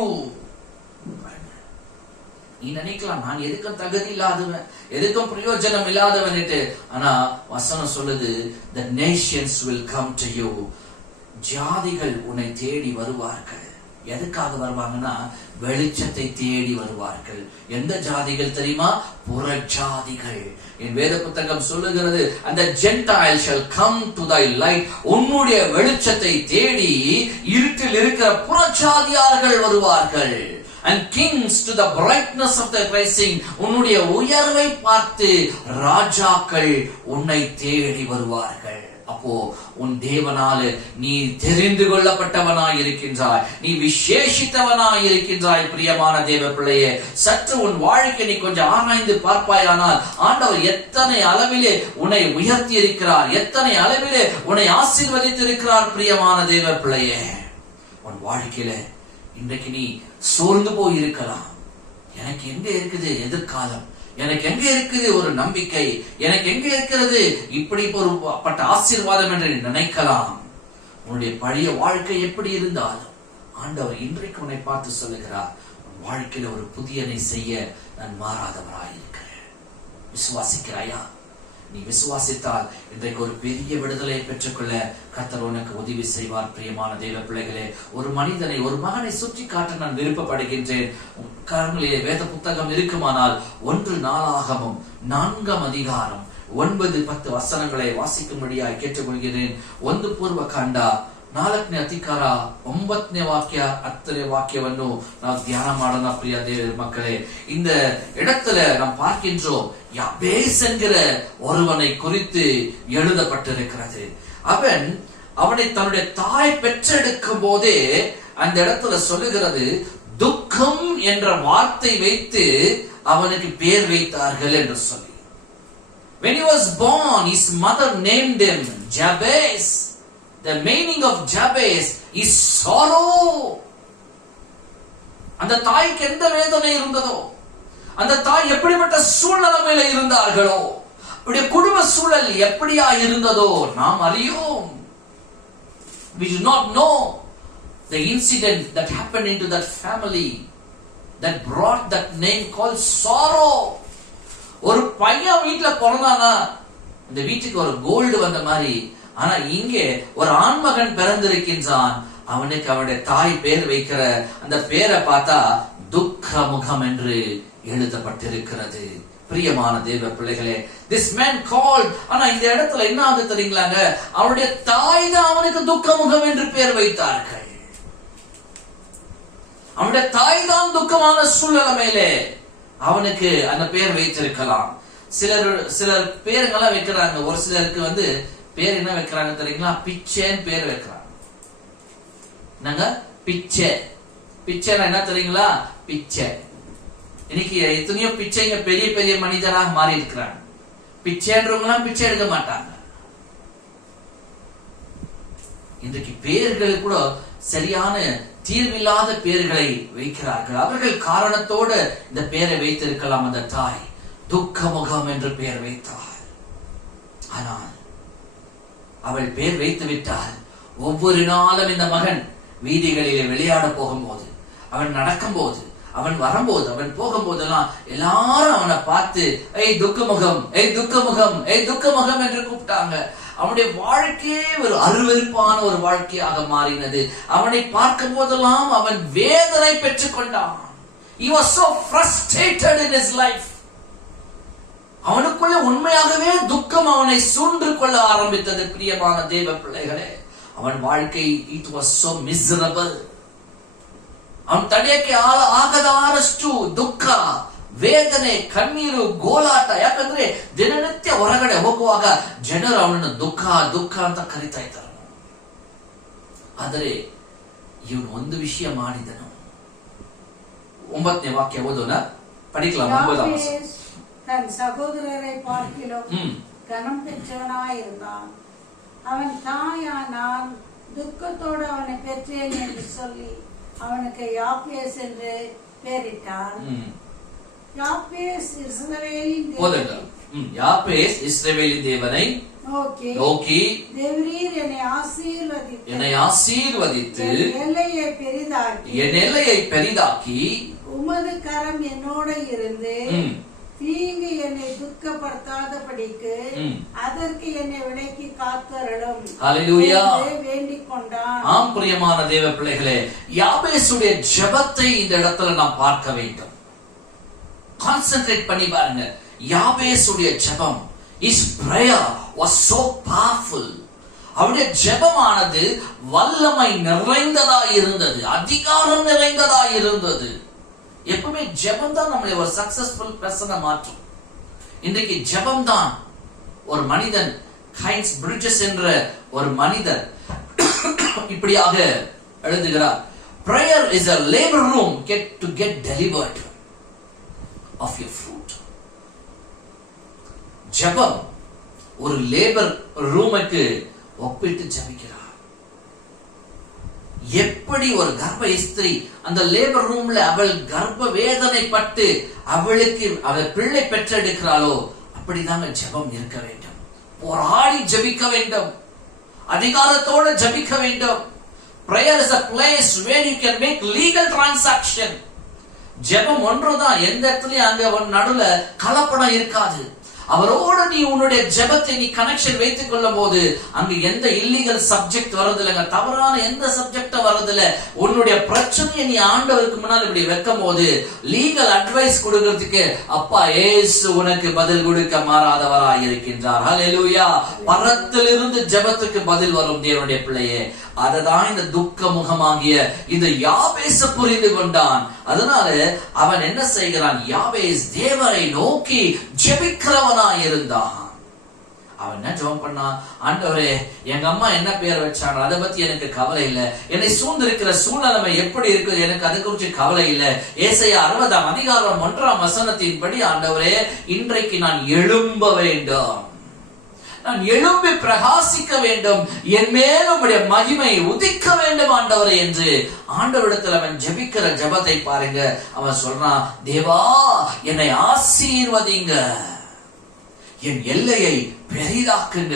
நீ நினைக்கலாம், நான் எதுக்கும் தகுதி இல்லாதவன், எதுக்கும் பிரயோஜனம் இல்லாதவன். ஆனா வசனம் சொல்லுது, the nations will come to you. ஜாதிகள் உன்னை தேடி வருவார்கள். எதுக்காக வருவாங்கன்னா, வெளிச்சத்தை தேடி வருவார்கள். எந்த ஜாதிகள் தெரியுமா? புற ஜாதிகள். என் வேத புத்தகம் சொல்லுகிறது, அந்த Gentiles shall come to thy light. உன்னுடைய வெளிச்சத்தை தேடி இருட்டில் இருக்கிற புறஜாதியார்கள் வருவார்கள். And kings to the brightness of the rising. உன்னுடைய உயர்வை பார்த்து ராஜாக்கள் உன்னை தேடி வருவார்கள். அப்போ உன் தேவனால நீ தெரிந்து கொள்ளப்பட்டவனாய் இருக்கின்றாய், நீ விசேஷித்தவனாய் இருக்கின்றாய். பிரியமான தேவ பிள்ளையே, சற்று உன் வாழ்க்கை நீ கொஞ்சம் ஆராய்ந்து பார்ப்பாயானால், ஆண்டவர் எத்தனை அளவிலே உன்னை உயர்த்தி இருக்கிறார், எத்தனை அளவிலே உன்னை ஆசீர்வதித்திருக்கிறார். பிரியமான தேவ பிள்ளையே, உன் வாழ்க்கையில இன்றைக்கு நீ சோர்ந்து போய் இருக்கலாம். எனக்கு எங்க இருக்குது எதிர்காலம், எனக்கு எங்க இருக்குது ஒரு நம்பிக்கை, எனக்கு எங்க இருக்கிறது இப்படி ஒரு பட்ட ஆசீர்வாதம் என்று நினைக்கலாம். உன்னுடைய பழைய வாழ்க்கை எப்படி இருந்தாலும் ஆண்டவர் இன்றைக்கு உன்னை பார்த்து சொல்லுகிறார், உன் வாழ்க்கையில ஒரு புதியனை செய்ய நான் மாறாதவராயிருக்கிறேன். விசுவாசிக்கிறாயா? நீ விசுவாசித்தால் இன்றைக்கு ஒரு பெரிய விடுதலையை பெற்றுக்கொள்ள கர்த்தர் உனக்கு உதவி செய்வார். பிரியமான தேவ பிள்ளைகளே, ஒரு மனிதனை, ஒரு மகனை சுற்றி காட்ட நான் விருப்பப்படுகின்றேன். கரங்களிலே வேத புத்தகம் இருக்குமானால் 1 நாளாகமம் 4ஆம் அதிகாரம் 9-10 ವಚನங்களை ವಾಸಿக்கும்படிಯಾಗಿ ಕೇಳಿಕೊಳ್ಳುತ್ತೇನೆ. 1 ಪೂರ್ವಕಾಂಡ 4ನೇ ಅಧಿಕಾರ 9ನೇ ವಾಕ್ಯ 10ನೇ ವಾಕ್ಯವನ್ನು ನಾವು ಧ್ಯಾನ ಮಾಡೋಣ. ಪ್ರಿಯ ದೇವ மக்களே, இந்த இடத்துல நாம் பார்க்கின்றோம் யாபேஸ் என்கிற ஒருவனை குறித்து எழுதப்பட்டிருக்கிறது. அவனை தன்னுடைய தாய் பெற்றெடுக்கும் போதே அந்த இடத்துல சொல்லுகிறது, துக்கம் என்ற வார்த்தை வைத்து அவனுக்கு பேர் வைத்தார்கள் என்று சொல்லி. When he was born, his mother named him Jabez. The meaning of Jabez is sorrow. அந்த தாய்க்கு எந்த வேதனை இருந்ததோ, அந்த தாய் எப்படிப்பட்ட சூழ்நிலையில இருந்தார்களோ, அவருடைய குடும்ப சூழல் எப்படியா இருந்ததோ நாம் அறியோம். We do not know the incident that happened into that family that brought that name called sorrow. ஒரு பையன் வீட்டுல பிறந்தானா இந்த வீட்டுக்கு ஒரு கோல்டு வந்த மாதிரி, ஆனா இங்கே ஒரு ஆண்மகன் பிறந்திருக்கின்றான். அவனுக்கு அவனுடைய தாய் பேர் வைக்கிற அந்த பேரை பார்த்தா துக்க முகம் என்று எழுதப்பட்டிருக்கிறது. பிரியமான தேவ பிள்ளைகளே, this man called, ஆனா இந்த இடத்துல என்ன ஆகுது தெரியுங்களாங்க, அவனுடைய தாய் தான் அவனுக்கு துக்க முகம் என்று பேர் வைத்தார்கள். அவனுடைய தாய் தான் துக்கமான சூழ்நிலையிலே அவனுக்கு அந்த பேர் வைத்திருக்கலாம். சிலர் பேருங்கெல்லாம் வைக்கிறாங்க. ஒரு சிலருக்கு பேர் என்ன வைக்கிறாங்க தெரியுங்களா, பிச்சைன்னு பேர் வைக்கிறாங்க. என்னங்க பிச்சை? பிச்சைனா என்ன தெரியுங்களா? பிச்சை. இன்னைக்கு எத்தனையோ பிச்சைங்க பெரிய பெரிய மனிதராக மாறி இருக்கிறாங்க. பிச்சைன்றவங்களாம் பிச்சை எடுக்க மாட்டாங்க. இன்றைக்கு பேர்கள் கூட சரியான தீர்வில்லாத பேர்களை வைக்கிறார்கள். அவர்கள் காரணத்தோடு இந்த பேரை வைத்திருக்கலாம். அந்த தாய் துக்க முகம் என்று பெயர் வைத்தாள். ஆனால் அவள் பேர் வைத்து விட்டால் ஒவ்வொரு நாளும் இந்த மகன் வீதிகளிலே விளையாட போகும்போது, அவன் நடக்கும் போது, அவன் வரும்போது, அவன் போகும்போதெல்லாம் எல்லாரும் அவனை பார்த்து ஏய் துக்கமுகம், ஏய் துக்கமுகம், ஏய் துக்கமுகம் என்று கூப்பிட்டாங்க. அவனுடைய வாழ்க்கையே ஒரு அருவருப்பான ஒரு வாழ்க்கையாக மாறினது. அவனை பார்க்கும் போதெல்லாம் அவன் வேதனை பெற்றுக் கொண்டான். He was so frustrated in his life. அவனுக்குள்ள உண்மையாகவே துக்கம் அவனை சூழ்ந்து கொள்ள ஆரம்பித்தது. பிரியமான தேவ பிள்ளைகளே, ಅವನ வாழ்க்கை it was so miserable. ಅವನು ತಡೆಯಕ್ಕೆ ಆಗದಾರಷ್ಟು ದುಃಖ, ವೇದನೆ, ಕಣ್ಣೀರು, ಗೋಲಾಟ. ಯಾಕಂದ್ರೆ ದಿನನಿತ್ಯ ಹೊರಗಡೆ ಹೋಗುವಾಗ ಜನರು ಅವನನ್ನು ದುಃಖ ದುಃಖ ಅಂತ ಕರೀತಾ ಇದ್ದಾರೆ. ಆದರೆ ಇವನು ಒಂದು ವಿಷಯ ಮಾಡಿದನು. 9ನೇ ವಾಕ್ಯ ಓದೋಣ, படிக்கலாம். 9ஆம் வசனம். தன் சகோதரரை பார்க்கிலும் கனம் பெற்றவனாயிருந்தான். அவன் தாயானால் துக்கத்தோடு அவனை பெற்றேன் என்று சொல்லி அவனுக்கு யாப்பேஸ் என்று பெயரிட்டார். யாப்பேஸ் இஸ்ரவேலின் தேவனை நோக்கி தேவரீர் என்னை ஆசீர்வதித்து என் எல்லையை பெரிதாக்கி உமது கரம் என்னோட இருந்து தீங்கு என்னை துக்கப்படுத்தாதபடிக்கு அதற்கு என்னை விலக்கி காத்தருளும் வேண்டிக் கொண்டான். ஆம் பிரியமான தேவ பிள்ளைகளே, யாபேசுடைய ஜெபத்தை இந்த இடத்துல நாம் பார்க்க வேண்டும். கான்சென்ட்ரேட் பண்ணி பாருங்க. யாபேசுடைய ஜெபம், his prayer was so powerful. அவருடைய ஜெபமானது வல்லமை நிறைந்ததா இருந்தது, அதிகாரம் நிறைந்ததா இருந்தது. எப்பவுமே ஜெபம் தான் நம்மளை ஒரு சக்சஸ்ஃபுல் பர்சனா மாற்றும். இன்றைக்கு ஜெபம் தான் ஒரு மனிதன், ஹைன்ஸ் பிரிட்ஜஸ் என்ற ஒரு மனிதர் இப்படியாக எழுதுகிறார், prayer is a labor room to get delivered of your fruit. ஜெபம் ஒரு லேபர் ரூமுக்கு ஒப்பிட்டு ஜெபிக்கிறார். எப்படி ஒரு கர்ப்ப ஸ்திரீ அந்த லேபர் ரூம்ல அவள் கர்ப்ப வேதனைப்பட்டு அவளுக்கு அவள் பிள்ளை பெற்றெடுக்கிறாளோ அப்படிதாங்க ஜெபம் இருக்க வேண்டும். போராடி ஜெபிக்க வேண்டும், அதிகாரத்தோட ஜெபிக்க வேண்டும். Prayer is a place where you can make legal transaction. ஜெபம் ஒன்றுதான், எந்த இடத்துலயும் அங்க நடுவுல கலப்படம் இருக்காது. அவரோடு நீ உன்னுடைய ஜெபத்தை நீ கனெக்ஷன் வைத்துக் கொள்ளும் போது அங்கு எந்த இல்லீகல் சப்ஜெக்ட் வரதில்லைங்க, தவறான எந்த சப்ஜெக்ட வரதில்லை. உன்னுடைய பிரச்சனையை நீ ஆண்டவருக்கு முன்னால் இப்படி வைக்கும் போது லீகல் அட்வைஸ் கொடுக்கிறதுக்கு அப்பா ஏசு உனக்கு பதில் கொடுக்க மாறாதவராய் இருக்கின்றார். ஹல்லேலூயா. பரத்திலிருந்து ஜெபத்துக்கு பதில் வரும் தேவனுடைய பிள்ளையே. அததான் இந்த துக்க முகமாகிய இந்த யாபேஸ் புரிந்து கொண்டான். அதனால அவன் என்ன செய்கிறான்? யாபேஸ் தேவனை நோக்கி ஜெபிக்கிறவனாய் இருந்தான். அவன் என்ன ஜெபம் பண்ணான்? ஆண்டவரே, எங்க அம்மா என்ன பேர் வச்சாங்க அதை பத்தி எனக்கு கவலை இல்லை. என்னை சூழ்ந்திருக்கிற சூழ்நிலைமை எப்படி இருக்குது எனக்கு அதை குறித்து கவலை இல்லை. ஏசாயா 60:1 ஆண்டவரே, இன்றைக்கு நான் எழும்ப வேண்டும், நான் எழும்பி பிரகாசிக்க வேண்டும், என் மேல் உம்முடைய மகிமை உதிக்க வேண்டும் ஆண்டவரே என்று ஆண்டவரிடத்தில் அவன் ஜெபிக்கிற ஜெபத்தை பாருங்க. அவன் சொல்றான், தேவா என்னை ஆசீர்வதிங்க, என் எல்லையை பெரிதாக்குங்க.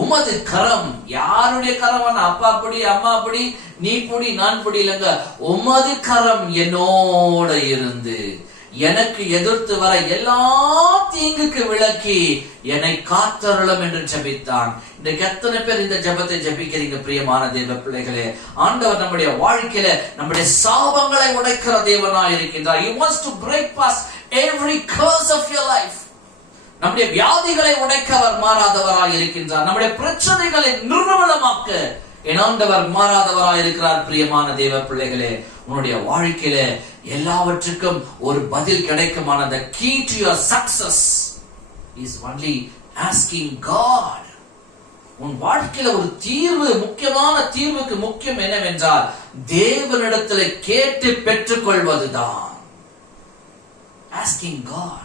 உமது கரம், யாருடைய கரம்? அப்பா அப்படி அம்மா அப்படி நீ புடி நான் புடி இல்லைங்க, உமது கரம் என்னோட இருந்து எனக்கு எதிர்த்து வர எல்லா தீங்குக்கு விலக்கி என்னை காத்தருளும் என்று ஜெபித்தான். இன்றைக்கு எத்தனை பேர் இந்த ஜெபத்தை ஜெபிக்கிறீங்க பிரியமான தேவ பிள்ளைகளே? ஆண்டவர் நம்முடைய வாழ்க்கையில நம்முடைய சாபங்களை உடைக்கிற தேவனாய் இருக்கின்றார். He wants to break past every curse of your life. நம்முடைய வியாதிகளை உடைக்க அவர் மாறாதவராய் இருக்கின்றார். நம்முடைய பிரச்சனைகளை நிர்மூலமாக்க என் ஆண்டவர் மாறாதவராய் இருக்கிறார். பிரியமான தேவ பிள்ளைகளே, உன்னுடைய வாழ்க்கையில எல்லாவற்றுக்கும் ஒரு பதில் கிடைக்குமான the key to your success is only asking God. உன் வாழ்க்கையில ஒரு தீர்வு, முக்கியமான தீர்வுக்கு முக்கியம் என்னவென்றால் தேவனிடத்தில் கேட்டு பெற்றுக் கொள்வதுதான். asking God.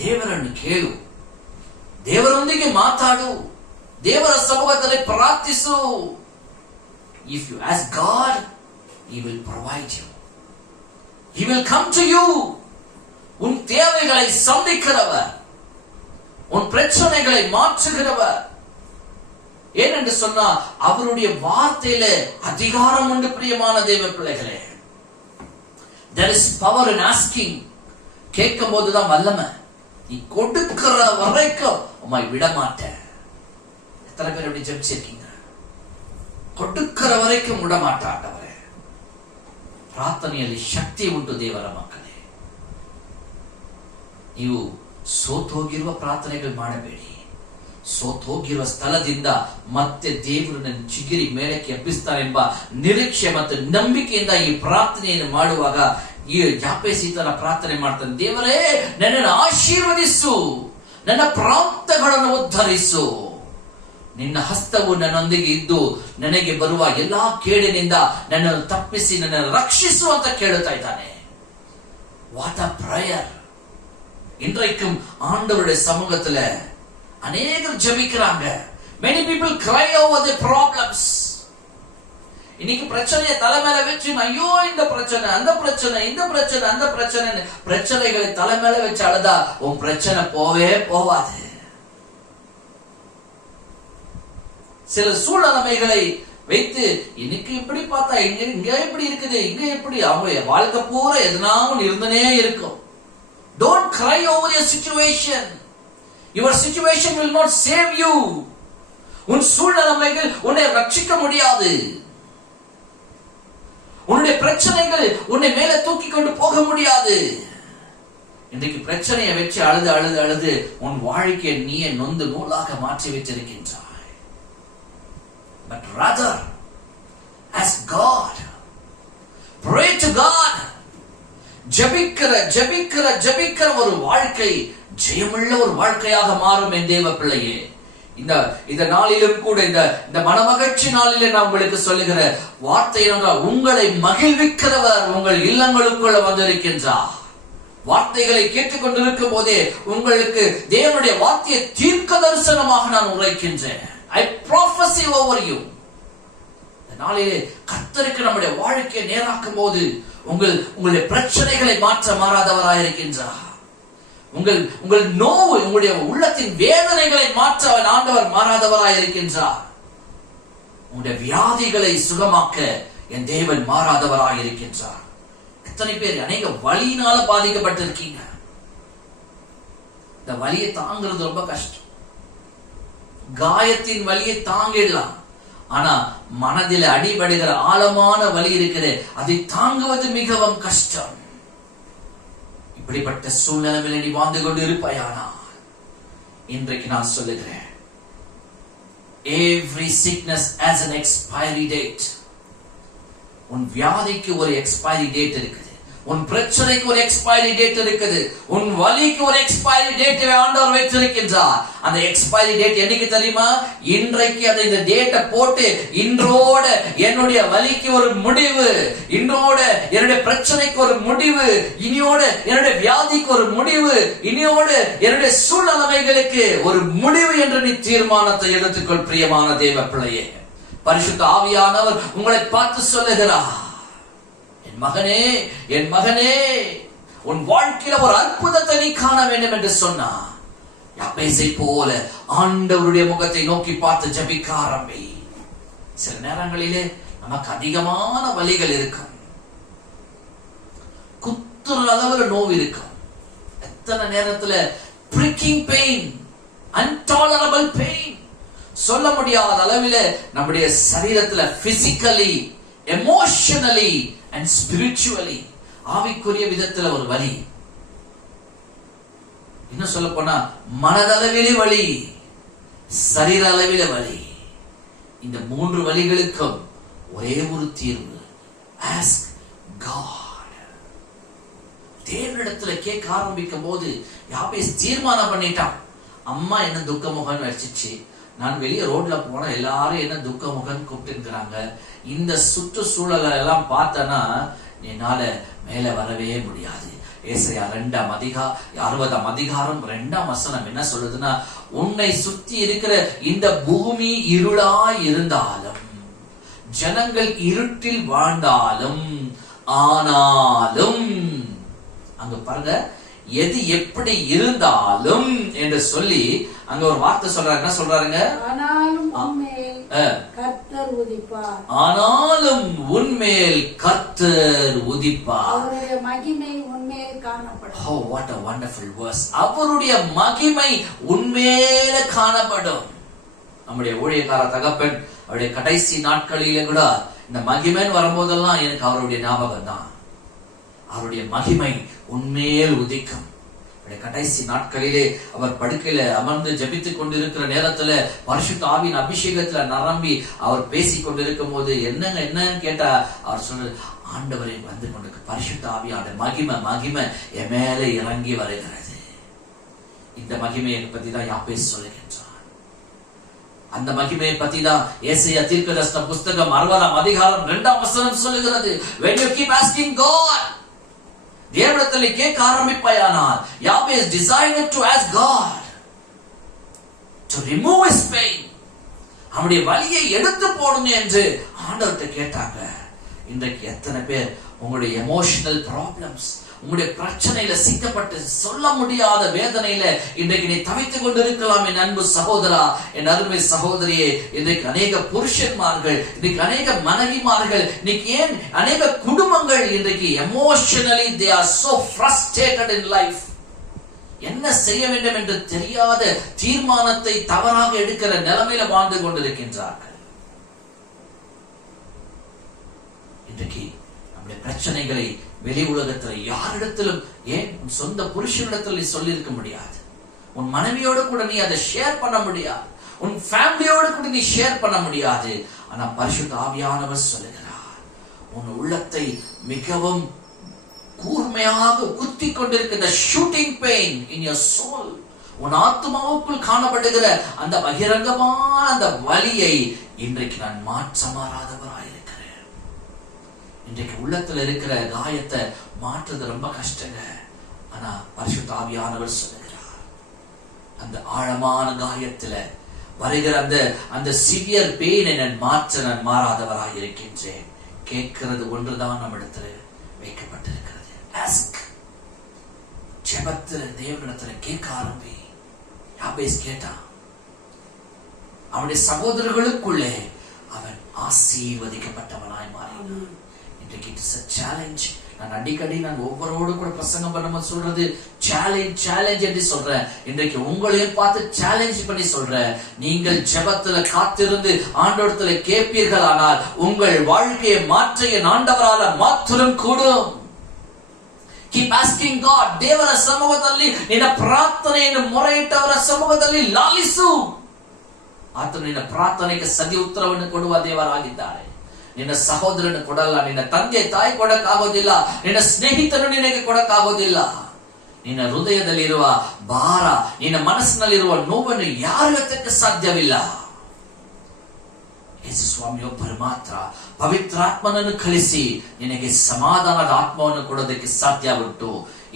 ದೇವರನ್ನು ಕೇಳು, ದೇವರೊಂದಿಗೆ ಮಾತಾಡು, ದೇವರ ಸಮ್ಮುಖದಲ್ಲಿ ಪ್ರಾರ್ಥಿಸು. If you ask God, He will provide you. He will come to you. உன் தேவைகளை சந்திக்கிறவர், உன் பிரச்சனைகளை மாற்றுகிறவர். ஏனென்று சொன்னா அவருடைய வார்த்தையில அதிகாரம் உண்டு பிரியமான தேவ பிள்ளைகளே. There is power in asking. கேட்கும் போதுதான் வல்லமை. நீ கொடுக்கிற வரைக்கும் உம்மை விட மாட்டேன். எத்தனை பேர் எப்படி ஜெபிச்சிருக்கீங்க? கொடுக்கிற வரைக்கும் விட மாட்டாண்டவரே. ಪ್ರಾರ್ಥನೆಯಲ್ಲಿ ಶಕ್ತಿ ಉಂಟು ದೇವರ ಮಕ್ಕಳೇ. ನೀವು ಸೋತೋಗಿರುವ ಪ್ರಾರ್ಥನೆಗಳು ಮಾಡಬೇಡಿ. ಸೋತೋಗಿರುವ ಸ್ಥಳದಿಂದ ಮತ್ತೆ ದೇವರನ್ನು ಚಿಗಿರಿ ಮೇಲಕ್ಕೆ ಎಬ್ಬಿಸ್ತಾರೆಂಬ ನಿರೀಕ್ಷೆ ಮತ್ತು ನಂಬಿಕೆಯಿಂದ ಈ ಪ್ರಾರ್ಥನೆಯನ್ನು ಮಾಡುವಾಗ ಈ ಯಾಪೇಸ್ ಈ ತರ ಪ್ರಾರ್ಥನೆ ಮಾಡ್ತಾನೆ. ದೇವರೇ, ನನ್ನನ್ನು ಆಶೀರ್ವದಿಸು, ನನ್ನ ಪ್ರಾಂತಗಳನ್ನು ಉದ್ಧರಿಸು, ನಿನ್ನ ಹಸ್ತವು ನನ್ನೊಂದಿಗೆ ಇದ್ದು ನನಗೆ ಬರುವ ಎಲ್ಲಾ ಕೇಡಿನಿಂದ ನನ್ನನ್ನು ತಪ್ಪಿಸಿ ನನ್ನನ್ನು ರಕ್ಷಿಸು ಅಂತ ಕೇಳುತ್ತಾ ಇದ್ದಾನೆ. What a prayer. இன்றைக்கும் ஆண்டவருடைய சமூகத்துல அநேகர் ஜெபிக்கிறாங்க. many people cry over the problems. இன்னைக்கு பிரச்சனையை தலைமையில வச்சு ஐயோ இந்த பிரச்சனை அந்த பிரச்சனை இந்த பிரச்சனை அந்த பிரச்சனை பிரச்சனைகளை தலைமையில வச்சு அழுதா உன் பிரச்சனை போவே போவாது. சில சூழ்நிலைமைகளை வைத்து இன்னைக்கு இப்படி பார்த்தா இங்க எப்படி இருக்குது, இங்க எப்படி, அவங்க வாழ்க்கை பூரா எதனாவும் இருந்தனே இருக்கும். Don't cry over your situation. Your situation will not save you. உன் சூழ்நிலைமைகள் உன்னை ரட்சிக்க முடியாது. உன்னுடைய பிரச்சனைகள் உன்னை மேல தூக்கி கொண்டு போக முடியாது. இன்றைக்கு பிரச்சனையை வச்சு அழுது அழுது அழுது உன் வாழ்க்கையை நீயே நொந்து நூலாக மாற்றி வைத்திருக்கின்றாய். But rather, ask God. Pray to God. ஜெபிக்கிற ஒரு வாழ்க்கை ஜெயமுள்ள ஒரு வாழ்க்கையாக மாறும் என் தேவ பிள்ளையே. இந்த நாளிலும் கூட இந்த மனமகிழ்ச்சி நாளிலே நான் உங்களுக்கு சொல்லுகிற வார்த்தை என்றால் உங்களை மகிழ்விக்கிறவர் உங்கள் இல்லங்களுக்குள்ள வந்திருக்கின்றார். வார்த்தைகளை கேட்டுக்கொண்டிருக்கும் போதே உங்களுக்கு தேவனுடைய வார்த்தையை தீர்க்க தரிசனமாக நான் உரைக்கின்றேன். I prophesy over you. இந்த நாளிலே கர்த்தருக்கு நம்முடைய வாழ்க்கையை நேராக்கும் போது உங்களுடைய பிரச்சனைகளை மாற்ற மாறாதவராய் இருக்கின்றார். உங்கள் நோவு, உங்களுடைய உள்ளத்தின் வேதனைகளை மாற்ற ஆண்டவர் மாறாதவராய் இருக்கின்றார். உங்களுடைய வியாதிகளை சுகமாக்க என் தேவன் மாறாதவராய் இருக்கின்றார். எத்தனை பேர் அநேக வலியினால பாதிக்கப்பட்டிருக்கீங்க? இந்த வலியை தாங்கிறது ரொம்ப கஷ்டம். காயத்தின் வலியை தாங்கிடலாம், ஆனா மனதில் அடிபடுகிற ஆழமான வலி இருக்குது, அதை தாங்குவது மிகவும் கஷ்டம். இப்படிப்பட்ட சூழ்நிலையில் நீ வாழ்ந்து கொண்டு இருப்பாயானால் இன்றைக்கு நான் சொல்லுகிறேன், every sickness has an expiry date. உன் வியாதிக்கு ஒரு எக்ஸ்பைரி டேட் இருக்குது, உன் பிரச்சனைக்கு ஒரு எக்ஸ்பைரி டேட் இருக்குது, உன் வலிக்கு ஒரு எக்ஸ்பைரி டேட் ஆண்டவர் வைத்திருக்கின்றார். அந்த எக்ஸ்பைரி டேட் என்னைக்கு தெரியுமா? இன்றைக்கு அந்த இந்த டேட்டை போட்டு இன்றோட என்னுடைய வலிக்கு ஒரு முடிவு, இன்றோட என்னுடைய பிரச்சனைக்கு ஒரு முடிவு, இனியோட என்னுடைய வியாதிக்கு ஒரு முடிவு, இனியோட என்னுடைய சூழ்நிலைகளுக்கு ஒரு முடிவு என்று நீ தீர்மானத்தை எடுத்துக்கொள். பிரியமான தேவ பிள்ளையே, பரிசுத்த ஆவியானவர் உங்களை பார்த்து சொல்லுகிறார், என் மகனே, என் மகனே, உன் வாழ்க்கையில ஒரு அற்புதத்தை நீ காண வேண்டும் என்று சொன்னார். யாபேசை போல ஆண்டவருடைய முகத்தை நோக்கி பார்த்து ஜெபிக்க ஆரம்பி. சில நேரங்களிலே நமக்கு அதிகமான வலிகள் இருக்கும், குத்துற அளவுல நோவு இருக்கும். எத்தனை நேரத்துல pricking pain, intolerable pain, சொல்ல முடியாத அளவில் நம்முடைய சரீரத்துல பிசிக்கலி, எமோஷனலி அண்ட் ஸ்பிரிச்சுவலி, ஆவிக்குரிய விதத்துல ஒரு வலி. இன்னும் சொல்ல போனா மனதளவிலே வலி, சரீர அளவில வலி. இந்த 3 வலிகளுக்கும் ஒரே ஒரு தீர்வு, ask God. தேவனிடத்துல கேட்க ஆரம்பிக்கும் போது யாபேஸ் தீர்மானம் பண்ணிட்டான். அம்மா என்ன துக்க முகன் வச்சிச்சு, நான் வெளியே ரோட்ல போனா எல்லாரும் என்ன துக்க முகன் கூப்பிட்டுக்கிறாங்க, இந்த சுற்றுச்சூழலை எல்லாம் பார்த்தனா என்னால மேல வரவே முடியாது. ஏசாயா 60 அதிகாரம் 2 என்ன சொல்லுதுன்னா, உன்னை சுத்தி இருக்கிற இந்த பூமி இருளாய் இருந்தாலும், ஜனங்கள் இருட்டில் வாழ்ந்தாலும், ஆனாலும், அங்க பாருங்க, எது எப்படி இருந்தாலும் என்று சொல்லி அங்க ஒரு வார்த்தை சொல்றாரு. என்ன சொல்றாருங்க? ஆனாலும் உன்மேல் கர்த்தர் உதிப்பார், ஆனாலும் உன்மேல் கர்த்தர் உதிப்பார், அவருடைய மகிமை உன்மேல் காணப்படும். Oh, what a wonderful verse. அவருடைய மகிமை உன்மேல காணப்படும். நம்முடைய ஊழியக்கார தகப்பன் அவருடைய கடைசி நாட்களிலே கூட இந்த மகிமைன்னு வரும்போதெல்லாம் எனக்கு அவருடைய ஞாபகம் தான். அவருடைய மகிமை உன்மேல் உதிக்கும். கடைசி நாட்களிலே அவர் படுக்கையில அமர்ந்து ஜெபித்துக் கொண்டிருக்கிற நேரத்துல பரிசுத்த ஆவியின் அபிஷேகத்துல நிரம்பி அவர் பேசிக் கொண்டிருக்கும் போது என்னன்னு கேட்டா அவர் சொல்ற, ஆண்டவரை வந்து கொண்டிருக்க பரிசுத்த ஆவியோட மகிமை என் மேல இறங்கி வருகிறது. இந்த மகிமையை பத்தி தான் யாபேஸ் சொல்லுகின்றார். அந்த மகிமையை பத்தி தான் ஏசாயா தீர்க்கதரிசன புஸ்தகம் 60 அதிகாரம் 2 சொல்லுகிறது. When you keep asking God, தேவனிடத்திலே கேட்க ஆரம்பிப்பாயானால், யாபேஸ் decided to ask God to remove his pain, அவருடைய வலியை எடுத்து போடுங்க என்று ஆண்டவர்கிட்ட கேட்டாங்க. இன்றைக்கு எத்தனை பேர் உங்களுடைய எமோஷனல் ப்ராப்ளம்ஸ், உங்களுடைய பிரச்சனையில சிக்கப்பட்டு சொல்ல முடியாத வேதனையில இன்றைக்கு நீ தவித்துக் கொண்டிருக்கலாம். என் அன்பு சகோதரா, என் அருமை சகோதரியே, இன்றைக்கு அநேக புருஷன்மார்கள், இன்றைக்கு அநேக மனைவிமார்கள், இன்னைக்கு ஏன் அநேக குடும்பங்கள் இன்றைக்கு emotionally they are so frustrated in life. என்ன செய்ய வேண்டும் என்று தெரியாத தீர்மானத்தை தவறாக எடுக்கிற நிலைமையில வாழ்ந்து கொண்டிருக்கின்றார்கள். இன்றைக்கு நம்முடைய பிரச்சனைகளை வெளி உலகத்தில் யாரிடத்திலும், ஏன் உன் சொந்த புருஷனிடத்தில் சொல்லி இருக்க முடியாது, உன் மனைவியோடு கூட நீ அதை ஷேர் பண்ண முடியாது, உன் ஃபேமிலியோடு கூட நீ ஷேர் பண்ண முடியாது. ஆனா பரிசுத்த ஆவியானவர் சொல்லுகிறார், உன் உள்ளத்தை மிகவும் கூர்மையாக குத்தி கொண்டிருக்கிற shooting pain in your soul, உன் ஆத்மாவுக்குள் காணப்படுகிற அந்த பகிரங்கமான அந்த வலியை இன்றைக்கு நான் மாற்ற மாறாதவராயிருக்கிறேன். இன்றைக்கு உள்ளத்துல இருக்கிற காயத்தை மாற்றுறது ரொம்ப கஷ்டங்க. ஆனா பரிசுத்த ஆவியானவர் சொல்லுகிறார், அந்த ஆழமான காயத்துல வருகிற அந்த சிவியர் பெயினை நான் மாற்ற நான் மாறாதவராக இருக்கின்றேன். கேட்கிறது ஒன்றுதான் நம்ம இடத்துல வைக்கப்பட்டிருக்கிறது. Ask. ஜெபத்துல தேவனிடத்துல கேட்க ஆரம்பி. யாபேஸ் கேட்டான். அவனுடைய சகோதரர்களுக்குள்ளே அவன் ஆசீர்வதிக்கப்பட்டவனாய் மாறினான். இன்றைக்கு இட்ஸ் a challenge. நான் அடிக்கடி நான் ஒவ்வொருவரோடு கூட பிரசங்கம் பண்ணும்போது சொல்றது சேலஞ்ச் என்று சொல்றேன். இன்றைக்கு உங்களையும் பார்த்து சேலஞ்ச் பண்ணி சொல்றேன். நீங்கள் ஜெபத்துல காத்திருந்து ஆண்டவரத்துல கேட்பீர்கள், ஆனால் உங்கள் வாழ்க்கையை மாற்ற என் ஆண்டவரால மாத்திரம் கூடும். Keep asking God. ದೇವರ ಸಮ್ಮುಖದಲ್ಲಿ ನಿನ್ನ ಪ್ರಾರ್ಥನೆಯನ್ನು ಮೊರೆಯಿಟ್ಟವರ ಸಮ್ಮುಖದಲ್ಲಿ ಲಾಲಿಸು. ಆತನು ನಿನ್ನ ಪ್ರಾರ್ಥನೆಗೆ ಸದಿ ಉತ್ತರವನ್ನು ಕೊಡುವ ದೇವರಾಗಿದ್ದಾನೆ. ನಿನ್ನ ಸಹೋದರನು ಕೊಡಲ್ಲ, ನಿನ್ನ ತಂದೆ ತಾಯಿ ಕೊಡಕ್ಕಾಗೋದಿಲ್ಲ, ನಿನ್ನ ಸ್ನೇಹಿತನು ನಿನಗೆ ಕೊಡಕ್ಕಾಗೋದಿಲ್ಲ. ನಿನ್ನ ಹೃದಯದಲ್ಲಿರುವ ಭಾರ, ನಿನ್ನ ಮನಸ್ಸಿನಲ್ಲಿರುವ ನೋವನ್ನು ಯಾರು ಎತ್ತಕ್ಕೆ ಸಾಧ್ಯವಿಲ್ಲ. ಯೇಸು ಸ್ವಾಮಿಯೊಬ್ಬರು ಮಾತ್ರ ಪವಿತ್ರಾತ್ಮನನ್ನು ಕಳಿಸಿ ನಿನಗೆ ಸಮಾಧಾನದ ಆತ್ಮವನ್ನು ಕೊಡೋದಕ್ಕೆ ಸಾಧ್ಯ ಉಂಟು.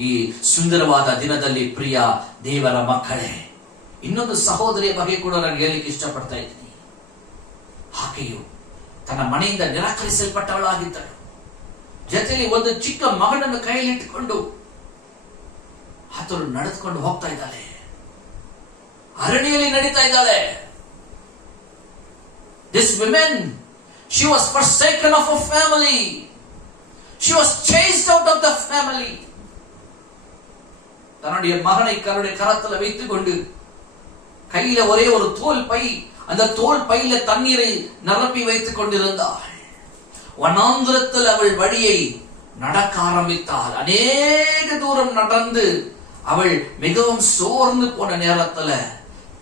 ಈ ಸುಂದರವಾದ ದಿನದಲ್ಲಿ ಪ್ರಿಯ ದೇವರ ಮಕ್ಕಳೇ, ಇನ್ನೊಂದು ಸಹೋದರಿಯ ಬಗ್ಗೆ ಕೂಡ ನಾನು ಹೇಳಲಿಕ್ಕೆ ಇಷ್ಟಪಡ್ತಾ ಇದ್ದೀನಿ. ಆಕೆಯು ತನ್ನ ಮನೆಯಿಂದ ನಿರಾಕರಿಸಲ್ಪಟ್ಟವಳಾಗಿದ್ದಳು. ಜೊತೆಯಲ್ಲಿ ಒಂದು ಚಿಕ್ಕ ಮಗನನ್ನು ಕೈಯಲ್ಲಿಟ್ಟುಕೊಂಡು ಆತನು ನಡೆದುಕೊಂಡು ಹೋಗ್ತಾ ಇದ್ದಾಳೆ. ಅರಣ್ಯದಲ್ಲಿ ನಡೀತಾ ಇದ್ದಾಳೆ. This woman, she was forsaken of her family. She was chased out of the family. தன்னுடைய மகனை கரத்துல வைத்துக் கொண்டு கையில ஒரே ஒரு தோல் பை, அந்த தோல் பையில தண்ணீரை நிரப்பி வைத்துக் கொண்டிருந்தாள். வனாந்திரத்தில் அவள் வழியை நடக்க ஆரம்பித்தாள். அநேக தூரம் நடந்து அவள் மிகவும் சோர்ந்து போன நேரத்துல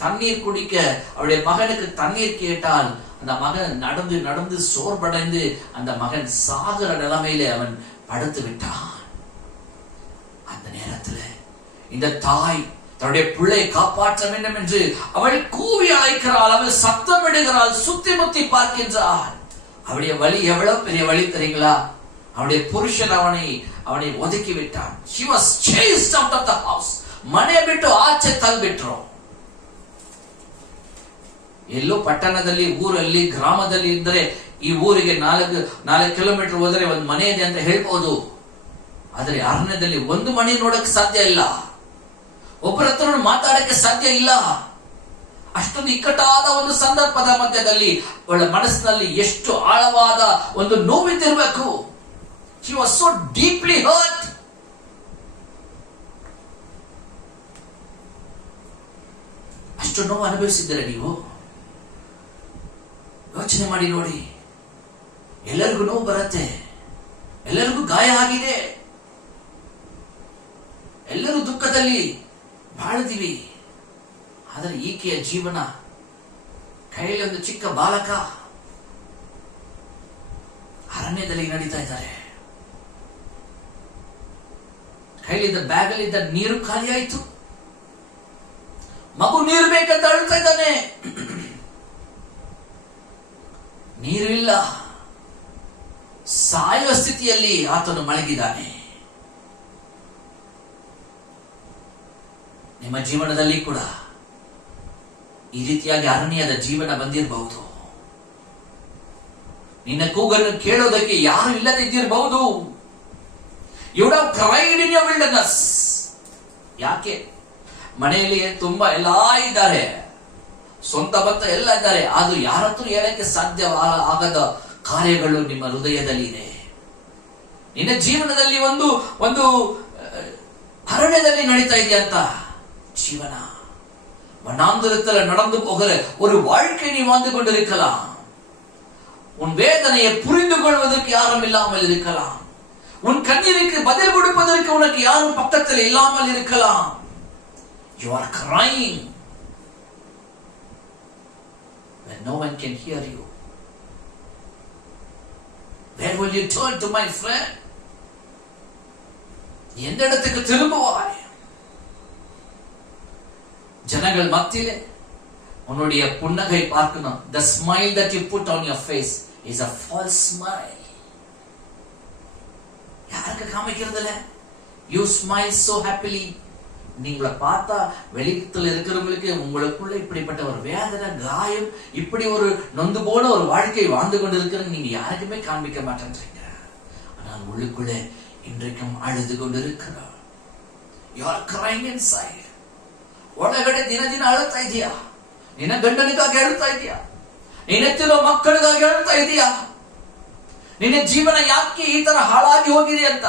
தண்ணீர் குடிக்க அவளுடைய மகனுக்கு தண்ணீர் கேட்டால் அந்த மகன் நடந்து நடந்து சோர்வடைந்து அந்த மகன் சாகர நிலைமையில அவன் படுத்து விட்டான். அந்த நேரத்துல இந்த தாய் தன்னுடைய பிள்ளை காப்பாற்ற வேண்டும் என்று அவள் கூவி அழைக்கிறாள். அவள் சத்தமிடுகிறாள், சுத்தி முத்தி பார்க்கின்றாள். அவளுடைய வழி எவ்வளவு பெரிய வழி தெரியுங்களா? அவனுடைய புருஷன் அவனை ஒதுக்கி விட்டான். She was chased out of the house. ಮನೆ ಬಿಟ್ಟು ಆಚೆ ತಳ್ಳಿಬಿಟ್ರು. ಎಲ್ಲೋ ಪಟ್ಟಣದಲ್ಲಿ, ಊರಲ್ಲಿ, ಗ್ರಾಮದಲ್ಲಿ ಇದ್ದರೆ ಈ ಊರಿಗೆ 4 ಕಿಲೋಮೀಟರ್ ಹೋದರೆ ಒಂದು ಮನೆ ಇದೆ ಅಂತ ಹೇಳ್ಬೋದು. ಆದ್ರೆ ಅರಣ್ಯದಲ್ಲಿ ಒಂದು ಮನೆ ನೋಡಕ್ಕೆ ಸಾಧ್ಯ ಇಲ್ಲ, ಒಬ್ಬರ ಹತ್ರ ಮಾತಾಡಕ್ಕೆ ಸಾಧ್ಯ ಇಲ್ಲ. ಅಷ್ಟೊಂದು ಇಕ್ಕಟ್ಟಾದ ಒಂದು ಸಂದರ್ಭದ ಮಧ್ಯದಲ್ಲಿ ಅವಳ ಮನಸ್ಸಿನಲ್ಲಿ ಎಷ್ಟು ಆಳವಾದ ಒಂದು ನೋವಿದ್ದಿರಬೇಕು. She was so deeply hurt. ಅಷ್ಟು ನೋವು ಅನುಭವಿಸಿದ್ದೀರಾ ನೀವು? ಯೋಚನೆ ಮಾಡಿ ನೋಡಿ. ಎಲ್ಲರಿಗೂ ನೋವು ಬರುತ್ತೆ, ಎಲ್ಲರಿಗೂ ಗಾಯ ಆಗಿದೆ, ಎಲ್ಲರೂ ದುಃಖದಲ್ಲಿ ಬಾಳ್ತೀವಿ. ಆದರೆ ಈಕೆಯ ಜೀವನ, ಕೈಯಲ್ಲಿ ಒಂದು ಚಿಕ್ಕ ಬಾಲಕ ಅರಣ್ಯದಲ್ಲಿ ನಡೀತಾ ಇದ್ದಾರೆ. ಕೈಲಿದ್ದ ಬ್ಯಾಗಲ್ಲಿದ್ದ ನೀರು ಖಾಲಿ ಆಯಿತು. ಮಗು ನೀರು ಬೇಕಂತ ಅಳ್ತಾ ಇದ್ದಾನೆ, ನೀರಿಲ್ಲ. ಸಾಯುವ ಸ್ಥಿತಿಯಲ್ಲಿ ಆತನು ಮಲಗಿದ್ದಾನೆ. ನಿಮ್ಮ ಜೀವನದಲ್ಲಿ ಕೂಡ ಈ ರೀತಿಯಾಗಿ ಅರಣ್ಯದ ಜೀವನ ಬಂದಿರಬಹುದು. ನಿನ್ನ ಕೂಗನ್ನು ಕೇಳೋದಕ್ಕೆ ಯಾರು ಇಲ್ಲದೆ ಇದ್ದಿರಬಹುದು. You would have cried in your wilderness. ಯಾಕೆ? ಮನೆಯಲ್ಲಿ ತುಂಬಾ ಎಲ್ಲಾ ಇದ್ದಾರೆ, ಸ್ವಂತ ಭತ್ತ ಎಲ್ಲ ಇದ್ದಾರೆ, ಅದು ಯಾರತ್ರ ಹೇಳಕ್ಕೆ ಸಾಧ್ಯ ಆಗದ ಕಾರ್ಯಗಳು ನಿಮ್ಮ ಹೃದಯದಲ್ಲಿ ಇದೆ. ನಿನ್ನ ಜೀವನದಲ್ಲಿ ಒಂದು ಅರಣ್ಯದಲ್ಲಿ ನಡೀತಾ ಇದೆಯಂತ ஜீவனா வனாந்திரத்தில் நடந்து போகிற ஒரு வாழ்க்கை நீ வாழ்ந்து கொண்டிருக்கலாம். உன் வேதனையை புரிந்து கொள்வதற்கு யாரும் இல்லாமல் இருக்கலாம். உன் கண்ணீருக்கு பதில் கொடுப்பதற்கு உனக்கு யாரும் பக்கத்தில் இல்லாமல் இருக்கலாம். You are crying when no one can hear you. Where will you turn to, my friend? எந்த இடத்துக்கு திரும்புவாய்? ஜனங்கள் மத்தியிலே உன்னுடைய புன்னகை பார்க்கணும். The smile that you put on your face is a false smile. யாருக்கு காமிக்கிறது இல்ல? You smile so happily. நீங்கள பார்த்தா வெளியில இருக்கிறவங்களுக்கு உங்களுக்குள்ள இப்படிப்பட்ட ஒரு வேதனை, காயம், இப்படி ஒரு நொந்து போன ஒரு வாழ்க்கை வாழ்ந்து கொண்டிருக்கிறது நீங்க யாருக்குமே காண்பிக்க மாட்டேன்றீங்க. ஆனால் உள்ளுக்குள்ளே இன்றைக்கும் அழுது கொண்டிருக்கிறார். You are crying inside. ಒಳಗಡೆ ದಿನ ಅಳುತ್ತಾ ಇದೆಯಾ? ನಿನ್ನ ಗಂಡನಿಗಾಗಿ ಅಳುತ್ತಾ ಇದೆಯಾ? ನಿನ್ನತ್ತಿರೋ ಮಕ್ಕಳಿಗಾಗಿ ಅಳುತ್ತಾ ಇದೆಯಾ? ನಿನ್ನ ಜೀವನ ಯಾಕೆ ಈ ತರ ಹಾಳಾಗಿ ಹೋಗಿದೆ ಅಂತ